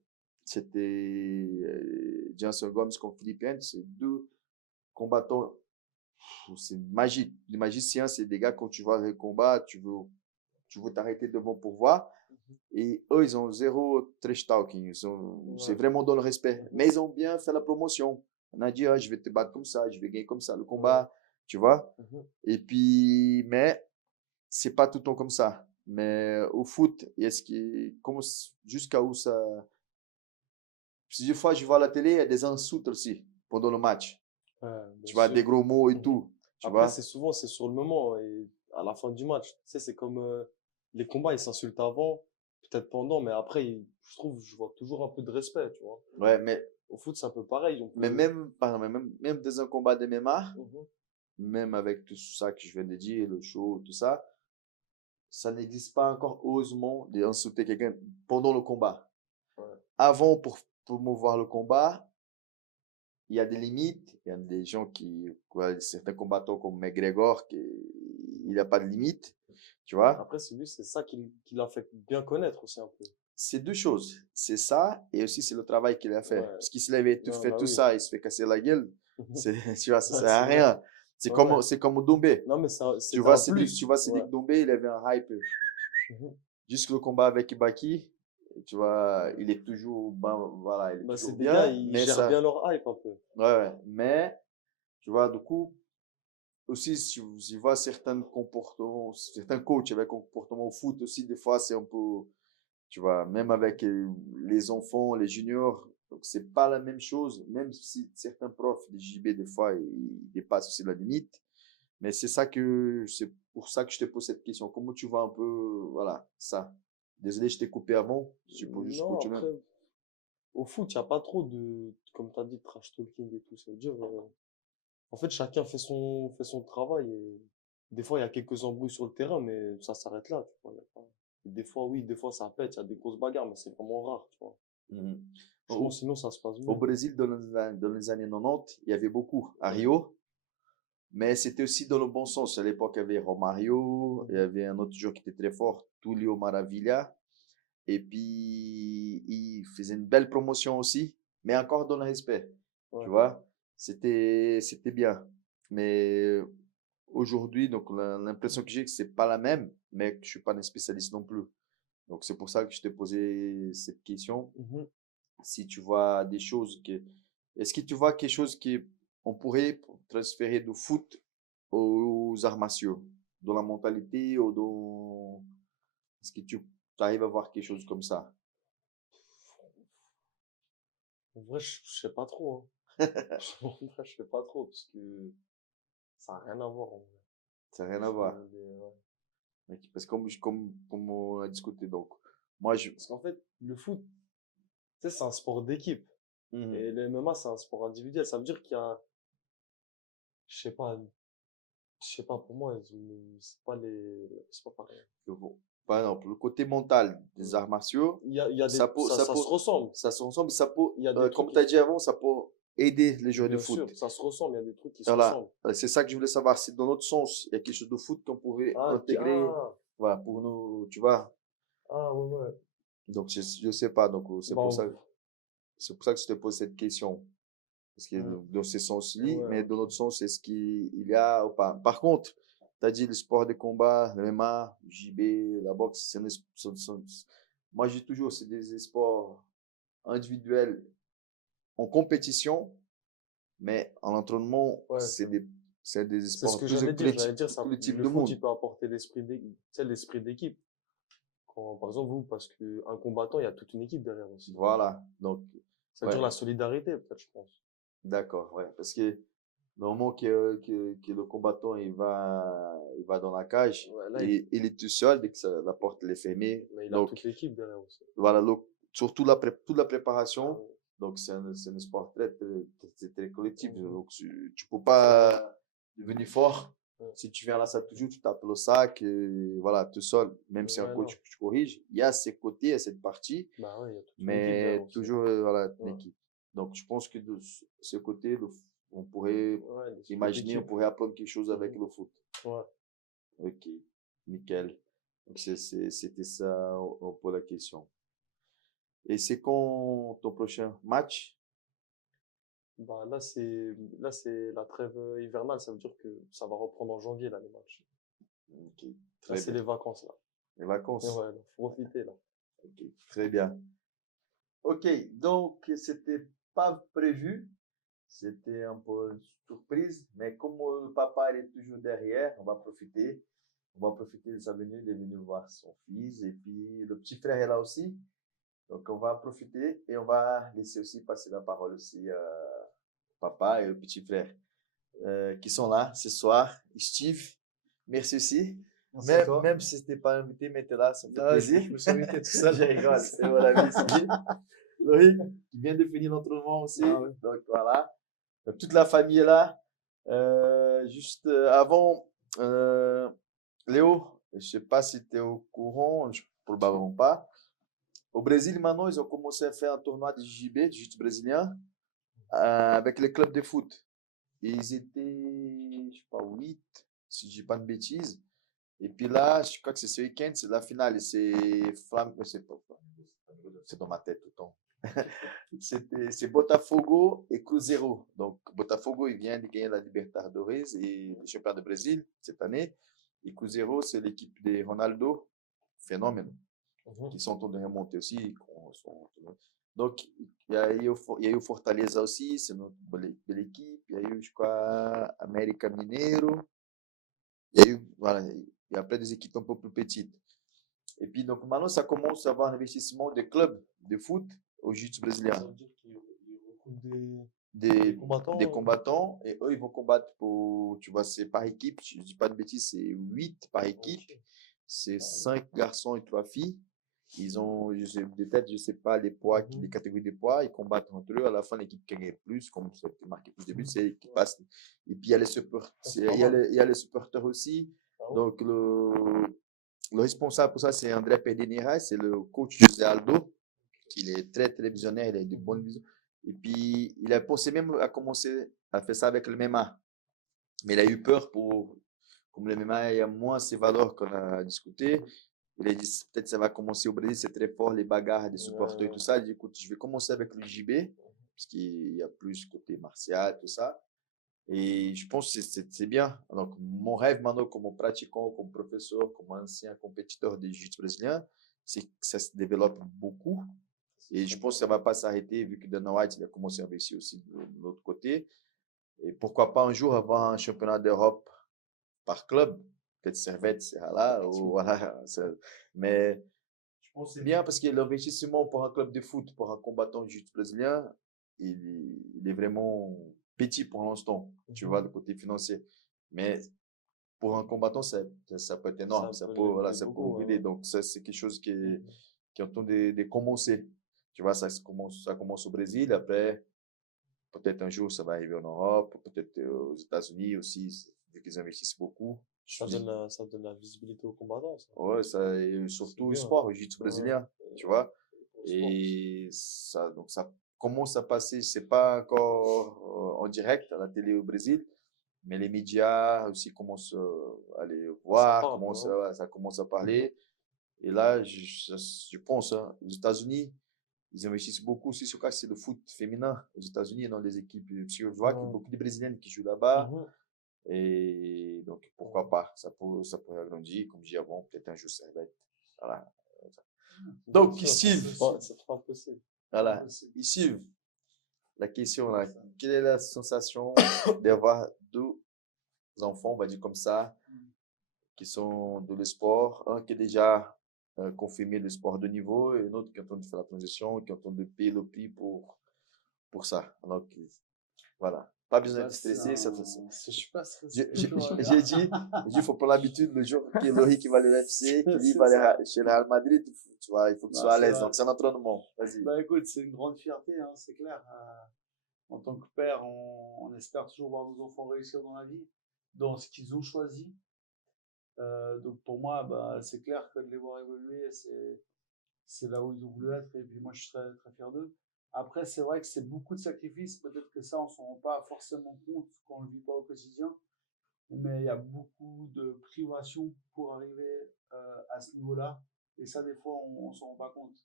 c'était Jansen Gomes contre Philippines. C'est deux combattants. C'est magique. Les magiciens, c'est des gars, quand tu vois les combats, tu veux t'arrêter devant pour voir. Et eux, ils ont zéro trash talking. C'est Ouais. vraiment dans le respect. Mhm. Mais ils ont bien fait la promotion. On a dit, ah, je vais te battre comme ça, je vais gagner comme ça le Ouais. combat, tu vois. Mhm. Et puis, mais c'est pas tout le temps comme ça. Mais au foot, est-ce qui, jusqu'à où ça. Plusieurs fois, je vois à la télé, il y a des insultes aussi pendant le match. Ouais, bien Tu vois, des sûr. gros mots et Mhm. tout. Tu Après, vois. c'est souvent, c'est sur le moment et à la fin du match. Tu sais, c'est comme les combats, ils s'insultent avant, peut-être pendant, mais après, je trouve, je vois toujours un peu de respect, tu vois. Ouais, Au foot, c'est un peu pareil. On mais peut. même, par exemple, même dans un combat de MMA, Mhm. même avec tout ça que je viens de dire, le show, tout ça, ça n'existe pas encore heureusement d'insulter quelqu'un pendant le combat. Ouais. Avant, pour promouvoir le combat, il y a des limites. Il y a des gens qui, ouais, certains combattants comme McGregor, il n'a pas de limite. Tu vois, Après, c'est lui, c'est ça qui l'a fait bien connaître aussi un peu. c'est deux choses. C'est ça et aussi c'est le travail qu'il a fait. Ouais. Parce qu'il s'il avait tout Non, fait bah tout oui. ça, il se fait casser la gueule. Tu vois, ça Ouais, sert à c'est vrai. rien. Ouais, ouais. C'est comme Doumbé. Non, mais Tu c'était vois, un plus. Tu vois, Ouais. Cédric Doumbé, il avait un hype. Mhm. Jusque le combat avec Ibaki, tu vois, il est toujours, ben, voilà, il est Bah, c'est toujours des gars, bien, ils mais gèrent ça, bien leur hype un peu. ouais, ouais. Mais, tu vois, du coup, aussi, si vous y vois certains comportements, certains coachs avec un comportement au foot aussi, des fois, c'est un peu, tu vois, même avec les enfants, les juniors, donc c'est pas la même chose, même si certains profs des JB, des fois, ils dépassent aussi la limite. Mais c'est pour ça que je te pose cette question. Comment tu vois un peu, voilà, ça? Désolé, je t'ai coupé avant. Tu peux juste Non, continuer. après, au foot, il n'y a pas trop de, comme tu as dit, trash talking et tout. Ça veut dire, en fait, chacun fait son travail et des fois, il y a quelques embrouilles sur le terrain, mais ça s'arrête là, tu vois. Y a pas... et des fois, oui, des fois, ça pète, il y a des grosses bagarres, mais c'est vraiment rare, tu vois. Mhm. Franchement, Au, sinon, ça se passe au bien. Brésil, dans les années 90, il y avait beaucoup. À Ouais. Rio, mais c'était aussi dans le bon sens. À l'époque, il y avait Romario, il y Mhm. avait un autre joueur qui était très fort, Tulio Maravilha. Et puis, il faisait une belle promotion aussi, mais encore dans le respect. Tu Ouais. vois, c'était bien. Mais aujourd'hui, donc l'impression que j'ai que c'est pas la même, mais que je suis pas un spécialiste non plus. Donc c'est pour ça que je t'ai posé cette question. Mhm. Si tu vois des choses que, est-ce que tu vois quelque chose qui on pourrait transférer du foot aux arts martiaux, dans la mentalité ou dans, est-ce que tu arrives à voir quelque chose comme ça? En vrai, je sais pas trop, hein. En vrai, je sais pas trop, parce que ça n'a rien à voir, en vrai. Ça n'a rien à Franchement, voir. ouais. Parce que comme on a discuté, donc, moi, je, Parce qu'en fait, le foot, tu sais, c'est un sport d'équipe. Mhm. Et le MMA, c'est un sport individuel. Ça veut dire qu'il y a, je sais pas, pour moi, c'est pas pareil. Bon. par exemple, le côté mental des arts martiaux, Il y a des, ça peut, ça ça peut, se ressemble. ça se ressemble, ça peut, Il y a des comme trucs, tu as dit avant, ça peut aider les joueurs de bien foot. sûr, ça se ressemble, il y a des trucs qui se Voilà, ressemblent. c'est ça que je voulais savoir. Si dans notre sens, il y a quelque chose de foot qu'on pouvait intégrer, Ah, voilà, pour nous, tu vois. ouais, ouais. Donc, je sais pas. Donc, Bon, c'est pour ça que je te pose cette question. Parce que mm, dans ce sens-ci, ouais, mais dans ok. notre sens, est-ce qu'il y a ou pas? Par contre, tu as dit le sport de combat, le MMA, JB, la boxe, moi, je dis toujours, c'est des sports individuels en compétition, mais en entraînement, Ouais, c'est des c'est ce sports que plus j'allais dire. J'allais collectifs, dire, ça, collectifs le de foot, monde. il peut apporter l'esprit d'équipe, tu sais, l'esprit d'équipe. Quand, par exemple, vous, parce qu'un combattant, il y a toute une équipe derrière aussi. Voilà. Donc, Ça veut dire ouais, la solidarité, peut-être, je pense. d'accord, ouais. Parce que normalement que le combattant il va dans la cage Ouais, là, et il est tout seul dès que la porte elle est fermée. mais il a toute Donc l'équipe derrière aussi. voilà, surtout toute la préparation. Ouais. Donc c'est un sport très collectif. Mhm. Donc tu peux C'est vrai. pas devenir fort Ouais. si tu viens à la salle toujours, tu tapes le sac, et voilà, tout seul. Même si un Ouais, non. coach tu corriges, il y a ces côtés, il y a cette partie, Bah ouais, il y a toute une équipe derrière mais aussi. toujours voilà une Ouais. équipe. Donc je pense que de ce côté, on pourrait Ouais, l'esprit imaginer, on d'équipe. pourrait apprendre quelque chose avec Mhm. le foot. Ouais. Ok, nickel. Donc c'était ça pour la question. Et c'est quand ton prochain match? Bah là, c'est la trêve hivernale. Ça veut dire que ça va reprendre en janvier, là, les matchs. Ok, Là, très c'est bien. les vacances, là. Les Et vacances. ouais, là, faut profiter, là. Ok, très bien. Ok, donc c'était pas prévu, c'était un peu une surprise, mais comme le papa il est toujours derrière, on va profiter. On va profiter de sa venue, il est venu voir son fils, et puis le petit frère est là aussi. Donc on va profiter et on va laisser aussi passer la parole aussi au papa et au petit frère qui sont là ce soir. Steve, merci aussi. Merci à toi. Même si c'était pas invité, mais t'es là, ça me fait Là, plaisir. je me suis invité tout seul. Je rigole, c'est mon ami Steve. Loïc, qui vient de finir l'entraînement aussi. Ah ouais. Donc voilà. Donc, toute la famille est là. Juste avant, Léo, je sais pas si tu es au courant, probablement pas. Au Brésil, maintenant, ils ont commencé à faire un tournoi de JB, de jiu-jitsu brésilien, avec les clubs de foot. Et ils étaient, je sais pas, 8, si je dis pas de bêtises. Et puis là, je crois que c'est ce week-end, c'est la finale. Et c'est dans ma tête tout le temps. C'est Botafogo et Cruzeiro. Donc, Botafogo, il vient de gagner la Libertadores et le championnat de Brésil cette année. Et Cruzeiro, c'est l'équipe de Ronaldo, phénomène, Mhm. qui sont en train de remonter aussi. Donc, il y a eu Fortaleza aussi, c'est notre belle équipe. Il y a eu, je crois, América Mineiro. Il y a eu, voilà, il y a plein des équipes un peu plus petites. Et puis, donc, maintenant, ça commence à avoir un investissement des clubs de foot au jiu-jitsu Ça brésilien. veut dire qu'ils recrutent des Des combattants. combattants, et eux, ils vont combattre pour, tu vois, c'est par équipe. Je dis pas de bêtises, c'est 8 par équipe. Ok. C'est 5 garçons et 3 filles. Ils ont, de tête, je sais pas les poids, Mhm. les catégories de poids. Ils combattent entre eux. À la fin, l'équipe qui gagne le plus, comme c'est marqué plus de buts, Mhm. c'est qui passe. Et puis, il y a les supporters, Ça, c'est pas mal. il y a les supporters aussi. Ah ouais. Donc, le responsable pour ça, c'est André Pedernera, c'est le coach José Aldo, qui est très visionnaire, il a de bonnes visions. Et puis, il a pensé même à commencer à faire ça avec le MMA. Mais il a eu peur comme le MMA, il y a moins ces valeurs qu'on a discuté. Il a dit, peut-être ça va commencer au Brésil, c'est très fort, les bagarres des supporters et tout ça. Il dit, écoute, je vais commencer avec le JB, parce qu'il y a plus côté martial, tout ça. Et je pense que c'est bien. Donc, mon rêve maintenant, comme pratiquant, comme professeur, comme ancien compétiteur de jiu-jitsu brésilien, c'est que ça se développe beaucoup. Et je pense que ça ne va pas s'arrêter, vu que Dana White il a commencé à investir aussi de l'autre côté. Et pourquoi pas un jour avoir un championnat d'Europe par club, peut-être Servette sera là, ou voilà. Mais je pense que c'est bien parce que l'investissement pour un club de foot, pour un combattant de jiu-jitsu brésilien, il est vraiment petit pour l'instant, tu vois, le côté financier. Mais pour un combattant, ça peut être énorme, Ça peut voilà, l'aider ça peut beaucoup. aider. Donc, ça, c'est quelque chose Mhm. qui est en train de commencer. Tu vois, ça commence au Brésil, après, peut-être un jour, ça va arriver en Europe, peut-être aux États-Unis aussi, vu qu'ils investissent beaucoup. Ça donne la visibilité aux combattants, ça. Ouais, ça, et C'est surtout au bien. sport, au jiu-jitsu Ouais. brésilien, tu vois. Au sport. Et ça, donc ça commence à passer, c'est pas encore en direct à la télé au Brésil, mais les médias aussi commencent à les Ça voir, parle, ouais. ouais, ça commence à parler. Et là, je pense, hein, aux États-Unis, ils investissent beaucoup aussi sur c'est le foot féminin aux États-Unis dans les équipes. Parce que je vois qu'il y a Ouais. beaucoup de Brésiliennes qui jouent là-bas. Mhm. Et donc, pourquoi pas? Ça pourrait agrandir, comme je disais avant, peut-être un jour ça va être. Voilà. Donc, Bien sûr, Steve, c'est pas impossible. voilà. Steve, la question là, quelle est la sensation d'avoir deux enfants, on va dire comme ça, qui sont de le sport, un qui est déjà confirmé le sport de niveau et un autre qui est en train de faire la transition, qui est en train de payer le prix pour ça. Donc, voilà. Pas besoin de stresser. Je suis pas stressé. J'ai dit, il faut prendre l'habitude le jour que Loïc qui va le UFC, qu'il lui va aller chez le Real Madrid, tu vois, il faut qu'il soit à l'aise. Donc, c'est un entraînement. Vas-y. Bah écoute, c'est une grande fierté, hein, c'est clair. En tant que père, on espère toujours voir nos enfants réussir dans la vie, dans ce qu'ils ont choisi. Donc pour moi, bah, c'est clair que de les voir évoluer, c'est là où ils ont voulu être. Et puis moi, je suis très, très fier d'eux. Après, c'est vrai que c'est beaucoup de sacrifices. Peut-être que ça, on s'en rend pas forcément compte quand on le vit pas au quotidien. Mais il y a beaucoup de privations pour arriver à ce niveau-là. Et ça, des fois, on s'en rend pas compte.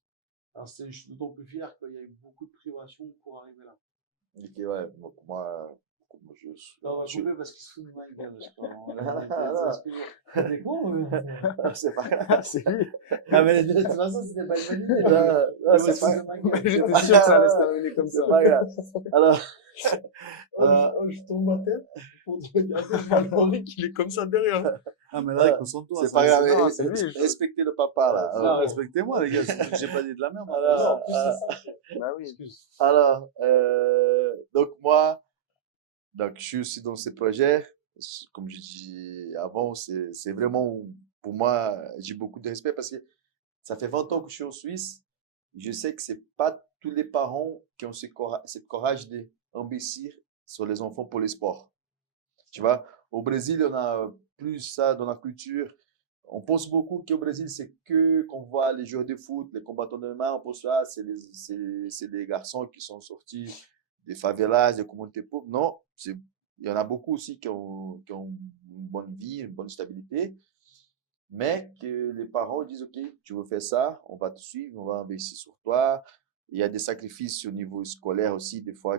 Alors, je suis d'autant plus fier qu'il y a eu beaucoup de privations pour arriver là. Ok, ouais, donc moi je suis. Là, on va je- couper parce qu'il se fout de ma gueule, je crois. T'es con ou C'est pas grave, c'est lui. Non, mais de toute façon, c'était pas une bonne idée. Non, c'est pas J'étais sûr que ça allait se terminer comme ça. C'est pas grave. Alors, Je tombe ma tête pour te regarder, je vois le Henri qu'il est comme ça derrière. Ah, mais là, concentre-toi. c'est pas grave. Non, c'est lui. Respectez le papa, là. Non, respectez-moi, les gars. J'ai pas dit de la merde. Alors, Bah oui. alors, donc moi, donc je suis aussi dans ces projets. Comme je dis avant, c'est vraiment, pour moi, j'ai beaucoup de respect parce que ça fait 20 ans que je suis en Suisse. Je sais que c'est pas tous les parents qui ont cette courage d'investir sur les enfants pour les sports. Tu vois, au Brésil, on a plus ça dans la culture. On pense beaucoup qu'au Brésil, c'est que qu'on voit les joueurs de foot, les combattants de main, on pense ah, c'est des garçons qui sont sortis des favelas, des communautés pauvres. Non, il y en a beaucoup aussi qui ont une bonne vie, une bonne stabilité, mais que les parents disent, OK, tu veux faire ça, on va te suivre, on va investir sur toi. Il y a des sacrifices au niveau scolaire aussi, des fois,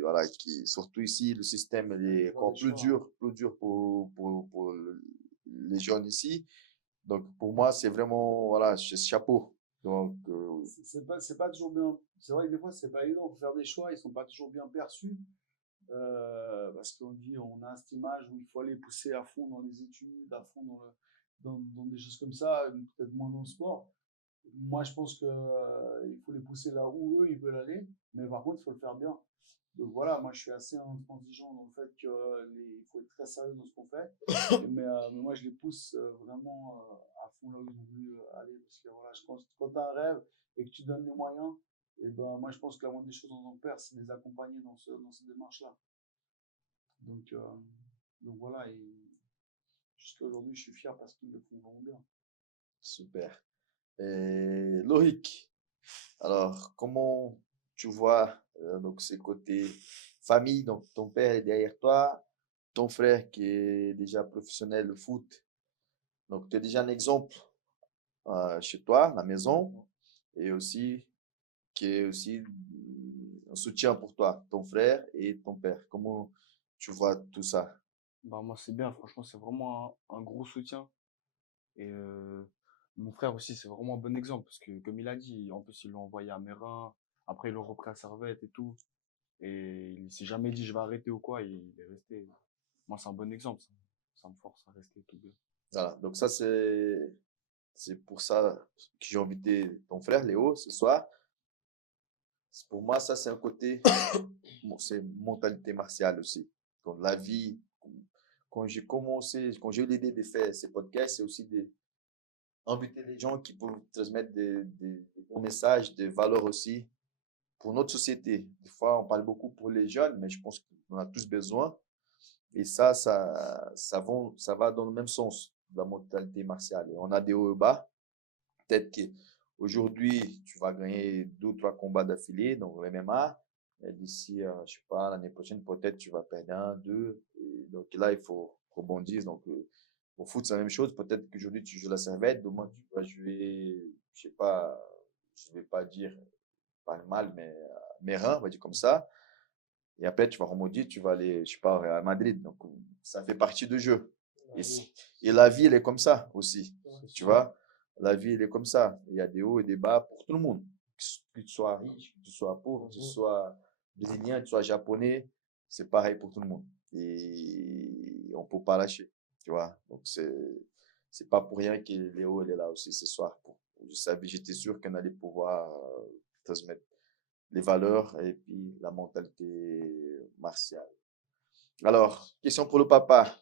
voilà, surtout ici, le système est encore plus dur pour les jeunes ici. Donc, pour moi, c'est vraiment, voilà, chapeau. Donc, c'est pas toujours bien. C'est vrai que des fois, c'est pas évident pour faire des choix, ils sont pas toujours bien perçus. Parce qu'on dit, on a cette image où il faut aller pousser à fond dans les études, à fond dans des choses comme ça, peut-être moins dans le sport. Moi, je pense que il faut les pousser là où eux ils veulent aller, mais par contre, il faut le faire bien. Donc voilà, moi, je suis assez intransigeant dans le fait qu'il faut être très sérieux dans ce qu'on fait, mais moi, je les pousse vraiment à fond là où ils ont voulu aller, parce que voilà, je pense que quand tu as un rêve et que tu donnes les moyens, et ben moi, je pense que la moindre des choses en tant que père, c'est de les accompagner dans cette démarche-là. Donc voilà, et jusqu'à aujourd'hui, je suis fier parce qu'ils le font vraiment bien. super. Et Loïc, alors, comment tu vois donc ces côtés famille, donc ton père est derrière toi, ton frère qui est déjà professionnel de foot, donc tu es déjà un exemple chez toi, à la maison, et aussi qui est aussi un soutien pour toi, ton frère et ton père. Comment tu vois tout ça? Bah, moi, c'est bien. Franchement, c'est vraiment un gros soutien. Et mon frère aussi, c'est vraiment un bon exemple. Parce que, comme il a dit, en plus, ils l'ont envoyé à Mérin. Après, ils l'ont repris à Servette et tout. Et il s'est jamais dit, je vais arrêter ou quoi. Il est resté. Moi, c'est un bon exemple. Ça me force à rester tout bien. Voilà, donc ça c'est pour ça que j'ai invité ton frère Léo ce soir. Pour moi, ça c'est un côté, c'est mentalité martiale aussi. Donc la vie, quand j'ai eu l'idée de faire ces podcasts, c'est aussi d'inviter les gens qui peuvent transmettre des bons messages, des valeurs aussi pour notre société. Des fois, on parle beaucoup pour les jeunes, mais je pense qu'on a tous besoin Et ça va dans le même sens de la mentalité martiale. Et on a des hauts et bas. Peut-être qu'aujourd'hui, tu vas gagner 2 ou 3 combats d'affilée dans le MMA. Et d'ici, je sais pas, l'année prochaine, peut-être tu vas perdre un, deux. Et donc là, il faut rebondir. Donc, au foot, c'est la même chose. Peut-être qu'aujourd'hui, tu joues la servette. Demain, tu vas jouer, je sais pas, je vais pas dire pas le mal, mais Mérin, on va dire comme ça. Et après, tu vas remonter, tu vas aller, je sais pas, au Real Madrid. Donc, ça fait partie du jeu. Et, et la vie, elle est comme ça aussi. Tu vois, la vie, elle est comme ça. Il y a des hauts et des bas pour tout le monde. Que tu sois riche, que tu sois pauvre, que tu sois brésilien, que tu sois japonais, c'est pareil pour tout le monde. Et on peut pas lâcher. Tu vois, donc c'est pas pour rien que Léo, elle est là aussi ce soir. J'étais sûr qu'on allait pouvoir transmettre les valeurs et puis la mentalité martiale. Alors, question pour le papa.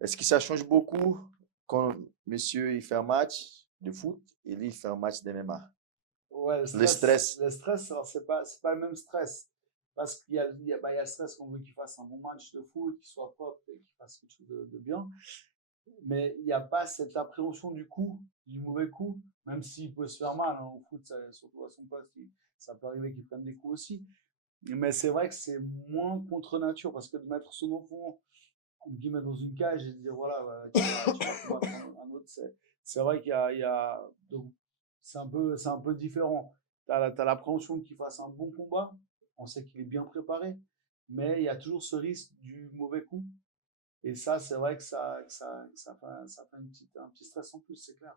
Est-ce que ça change beaucoup quand monsieur il fait un match de foot et lui il fait un match d'MMA? Ouais, Le stress. le stress, alors c'est pas le même stress. Parce qu'il y a le stress qu'on veut qu'il fasse un bon match de foot, qu'il soit propre et qu'il fasse quelque chose de bien. Mais il n'y a pas cette appréhension du coup, du mauvais coup, même s'il peut se faire mal. Hein, au foot, surtout à son poste, ça peut arriver qu'il prenne des coups aussi. Mais c'est vrai que c'est moins contre nature parce que de mettre son enfant entre guillemets, dans une cage et de dire voilà, bah, tu vas combattre un autre, c'est vrai il y a donc, c'est un peu différent. Tu as l'appréhension qu'il fasse un bon combat, on sait qu'il est bien préparé, mais il y a toujours ce risque du mauvais coup. Et ça, c'est vrai que ça fait un petit stress en plus, c'est clair.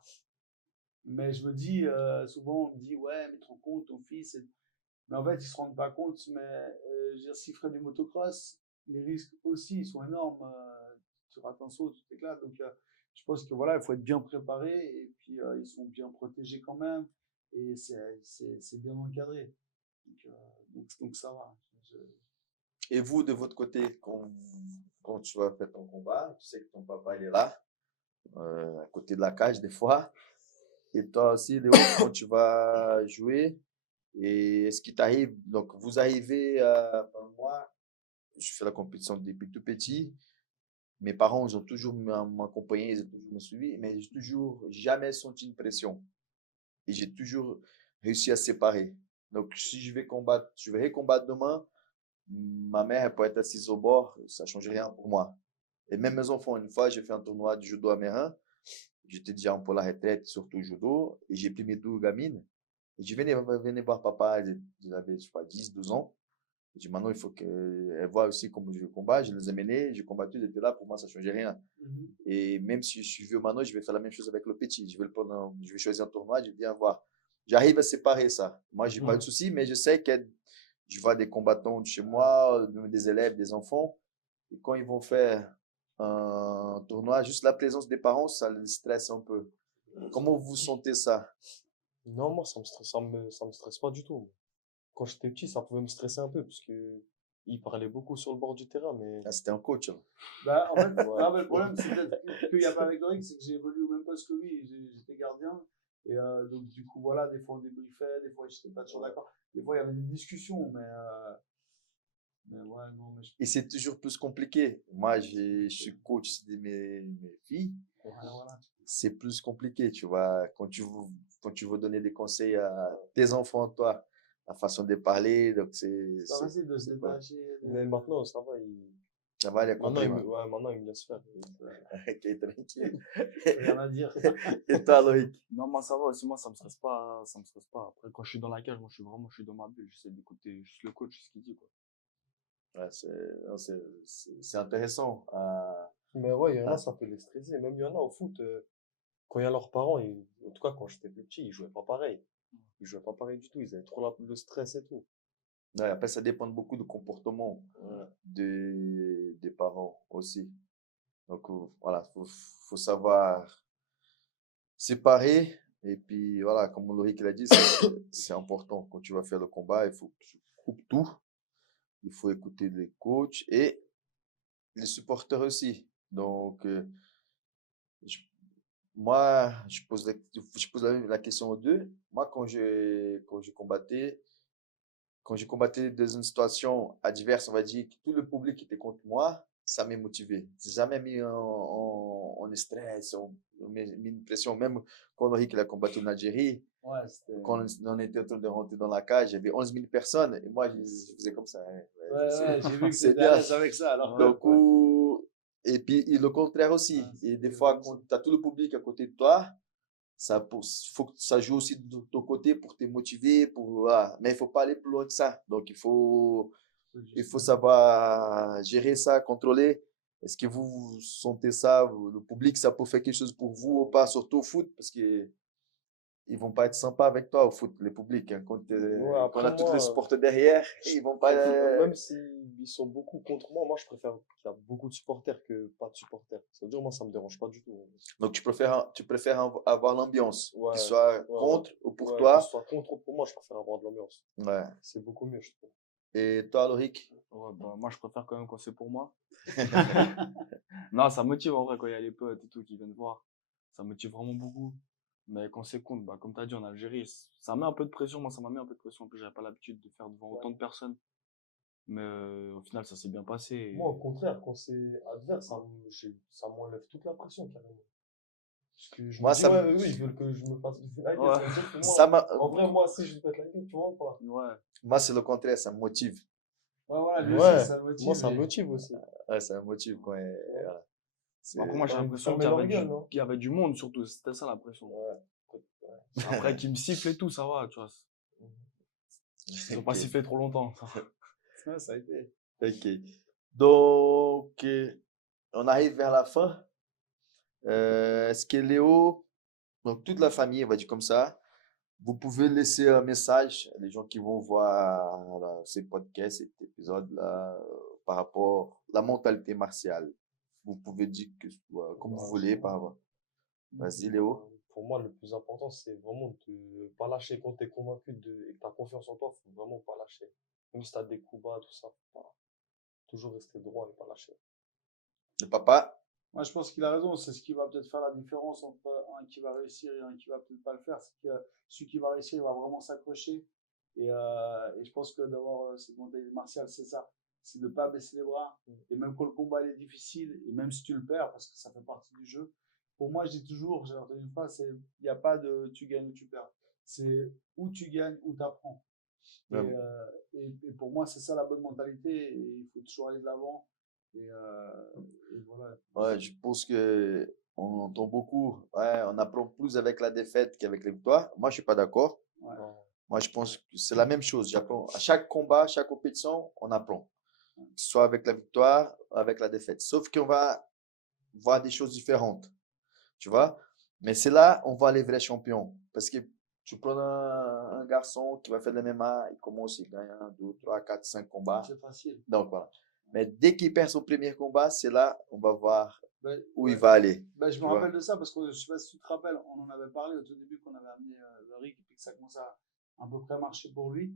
Mais je me dis, souvent on me dit, ouais, mais te rends compte, ton fils. Mais en fait, ils se rendent pas compte. Mais je veux dire, s'il ferait du motocross, les risques aussi ils sont énormes. Tu rates un saut, tu t'éclates. Donc, je pense que voilà, il faut être bien préparé. Et puis, ils sont bien protégés quand même. Et c'est bien encadré. Donc, donc ça va. Et vous, de votre côté, quand tu vas faire ton combat, tu sais que ton papa il est là, à côté de la cage des fois. Et toi aussi, Léo, quand tu vas jouer, et est-ce qu'il t'arrive, donc vous arrivez, moi, je fais la compétition depuis tout petit. Mes parents, ils ont toujours m'accompagné, ils ont toujours me suivi, mais j'ai toujours jamais senti une pression. Et j'ai toujours réussi à séparer. Donc, si je vais combattre, je vais recombattre demain, ma mère, elle peut être assise au bord, ça ne change rien pour moi. Et même mes enfants, une fois, j'ai fait un tournoi de judo américain. J'étais déjà pour la retraite, surtout judo, et j'ai pris mes 2 gamines. Et je venais voir papa, ils avaient, je sais pas, 10, 12 ans. J'ai dit, maintenant, il faut qu'elle voit aussi comment je combat. Je les ai menés, j'ai combattu, ils étaient là, pour moi, ça ne changeait rien. Et même si je suis vieux maintenant, je vais faire la même chose avec le petit. Je vais choisir un tournoi, je vais bien voir. J'arrive à séparer ça. Moi, j'ai pas de souci, mais je sais que je vois des combattants de chez moi, des élèves, des enfants, et quand ils vont faire un tournoi, juste la présence des parents, ça les stresse un peu. Comment vous sentez ça? Non, moi, ça me stresse pas du tout. Quand j'étais petit, ça pouvait me stresser un peu, parce que il parlait beaucoup sur le bord du terrain, mais Ah, c'était un coach, hein. Bah, en fait, ouais. non, mais le problème, c'est peut-être qu'il n'y a pas avec Loïc, c'est que j'ai évolué au même poste que lui. J'étais gardien. Et donc, du coup, voilà, des fois on débriefait, des fois j'étais pas toujours d'accord. Des fois, il y avait des discussions, mais ouais, non, mais Et c'est toujours plus compliqué. Moi, je suis coach de mes filles. voilà, voilà. C'est plus compliqué, tu vois. Quand tu veux donner des conseils à tes enfants, toi, la façon de parler, donc C'est pas facile de se c'est pas, détacher. Mais maintenant, ça va, ça va, il a maintenant, compris, hein. ouais, maintenant, il me laisse faire. Ok, tranquille. Rien à dire. Et toi, Loïc? Non, moi ça va aussi, moi ça me stresse pas, ça me stresse pas. Après, quand je suis dans la cage, moi je suis dans ma bulle, j'essaie d'écouter juste le coach, ce qu'il dit, quoi. Ouais, non, c'est intéressant. Mais ouais, il y en a, À- ça peut les stresser. Même il y en a au foot, quand il y a leurs parents, en tout cas, quand j'étais plus petit, ils jouaient pas pareil. Ils jouaient pas pareil du tout, ils avaient trop le stress et tout. ouais, après, ça dépend beaucoup du comportement des parents aussi. Donc, voilà, faut savoir séparer. Et puis, voilà, comme Loïc l'a dit, c'est important. Quand tu vas faire le combat, il faut que tu coupes tout. Il faut écouter les coachs et les supporters aussi. Donc, je- moi, je pose la question aux deux. Moi, quand je combattais dans une situation adverse, on va dire que tout le public était contre moi, ça m'a motivé. J'ai jamais mis en stress, mis une pression. Même quand Loïc il a combattu en Algérie, Ouais, c'était. quand on était en train de rentrer dans la cage, il y avait 11 000 personnes. Et moi, je faisais comme ça. Hein. Ouais, j'ai vu que C'est t'étais à bien. l'aise avec ça. Alors, Donc, et puis et le contraire aussi. Ah, Et des c'est fois, bien quand tu as tout le public à côté de toi, faut que ça joue aussi de ton côté pour te motiver. Voilà. Mais il ne faut pas aller plus loin que ça. Donc, il faut savoir gérer ça, contrôler. Est-ce que vous sentez ça, le public, ça peut faire quelque chose pour vous ou pas, surtout au foot, parce que ils vont pas être sympas avec toi au foot, les publics. Hein. Quand on après a tous les moi, supporters derrière, ils vont pas. même s'ils sont beaucoup contre moi, moi je préfère qu'il y a beaucoup de supporters que pas de supporters. Ça veut dire, moi ça me dérange pas du tout. Donc tu préfères avoir l'ambiance, Ouais, qu'il soit ouais, contre ou pour ouais, que toi. ce soit contre ou pour moi, je préfère avoir de l'ambiance. Ouais. C'est beaucoup mieux, je trouve. Et toi, Loïc? Ouais, bah, moi, je préfère quand même quand c'est pour moi. Non, ça motive en vrai quand il y a les potes et tout qui viennent voir. Ça motive vraiment beaucoup. Mais quand c'est contre, bah, comme tu as dit en Algérie, ça met un peu de pression. Moi, ça m'a mis un peu de pression. En plus, j'avais pas l'habitude de faire devant autant de personnes. Mais au final, ça s'est bien passé. Moi, au contraire, quand c'est adverse, ça m'enlève toute la pression, carrément. Parce que je Moi, me dis, ça ouais, me- eux, ils veulent que je me fasse la gueule. Ouais. Ça veut dire que ça moi, m'a- en vrai, moi, si je lui pète la gueule, tu vois ou pas? Ouais. Moi, c'est le contraire, ça me motive. Ouais, voilà, lui Ouais, aussi, ça le motive. moi, ça me et- motive aussi. Ouais, ça me motive quand voilà. C'est- Après, moi, j'ai T'as envie de l'impression fermer leur gueule, non? qu'il y avait du monde, surtout. C'était ça la pression. Ouais. Après, qu'ils me sifflent et tout, ça va, tu vois. Ils ont pas Ok. sifflé trop longtemps. Ça va. Ouais, ça a été. Ok. Donc, on arrive vers la fin. Est-ce que Léo, donc toute la famille, on va dire comme ça, vous pouvez laisser un message à les gens qui vont voir voilà, ces podcasts, cet épisode-là, par rapport à la mentalité martiale. Vous pouvez dire comme vous voulez. Vas-y, Léo. Pour moi, le plus important, c'est vraiment de pas lâcher. Quand tu es convaincu et que tu as confiance en toi, faut vraiment pas lâcher. Même si tu as des coups bas, tout ça, faut pas toujours rester droit et pas lâcher. Le papa, Moi, je pense qu'il a raison. C'est ce qui va peut-être faire la différence entre un qui va réussir et un qui va peut-être pas le faire. C'est que celui qui va réussir, il va vraiment s'accrocher. Et je pense que d'avoir cette mentalité martiale, c'est ça. C'est de ne pas baisser les bras. Et même quand le combat il est difficile, et même si tu le perds, parce que ça fait partie du jeu, pour moi, je dis toujours, j'ai entendu une phrase, il n'y a pas de tu gagnes ou tu perds. C'est où tu gagnes, où tu apprends. Ouais. Et pour moi, c'est ça la bonne mentalité. Et il faut toujours aller de l'avant. Et voilà. ouais, je pense que on entend beaucoup. Ouais, on apprend plus avec la défaite qu'avec les victoires. Moi, je suis pas d'accord. Ouais. Moi, je pense que c'est la même chose. J'apprends à chaque combat, à chaque compétition, on apprend. Que ce soit avec la victoire, avec la défaite. Sauf qu'on va voir des choses différentes. Tu vois? Mais c'est là on voit les vrais champions. Parce que tu prends un garçon qui va faire de MMA, il commence, il gagne 1, 2, 3, 4, 5 combats. C'est facile. Donc voilà. Mais dès qu'il perd son premier combat, c'est là on va voir Ben, où ouais. il va aller. Ben, je me Tu vois? rappelle de ça parce que je sais pas si tu te rappelles, on en avait parlé au tout début qu'on avait amené le Rick et puis que ça commençait à un peu près marcher pour lui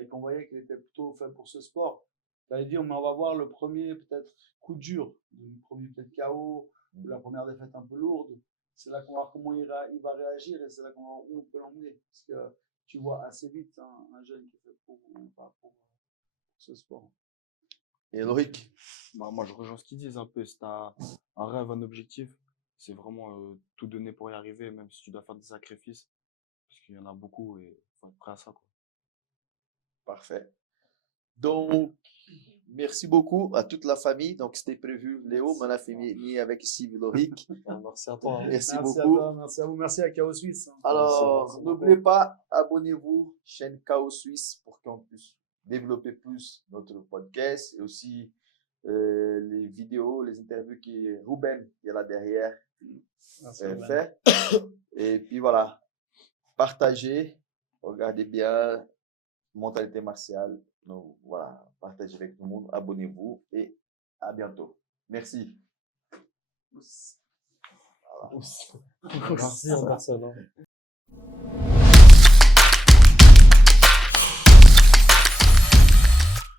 et qu'on voyait qu'il était plutôt fait pour ce sport. Tu avais dit, on va voir le premier peut-être coup dur, le premier peut-être KO, ou la première défaite un peu lourde. C'est là qu'on va voir comment il va réagir et c'est là qu'on va voir où on peut l'emmener. Parce que tu vois assez vite un jeune qui est fait pour ce sport. Et Loïc, Bah, moi, je rejoins ce qu'ils disent un peu. Si tu as un rêve, un objectif, c'est vraiment tout donner pour y arriver, même si tu dois faire des sacrifices. Parce qu'il y en a beaucoup et il faut être prêt à ça, quoi. parfait. Donc, merci beaucoup à toute la famille. Donc, c'était prévu, Léo, mais on a fini avec ici Loïc. Merci à toi. Hein. Merci Merci à beaucoup. toi, merci à vous, merci à Chaos Suisse. Alors, Merci. n'oubliez pas, abonnez-vous, chaîne Chaos Suisse, pour qu'on puisse développer plus notre podcast et aussi les vidéos, les interviews que Ruben qui est là derrière Merci, Ruben. fait. Et puis voilà, partagez, regardez bien, mentalité martiale. Donc voilà, partagez avec tout le monde, abonnez-vous et à bientôt. Merci. Merci en personne. Hein.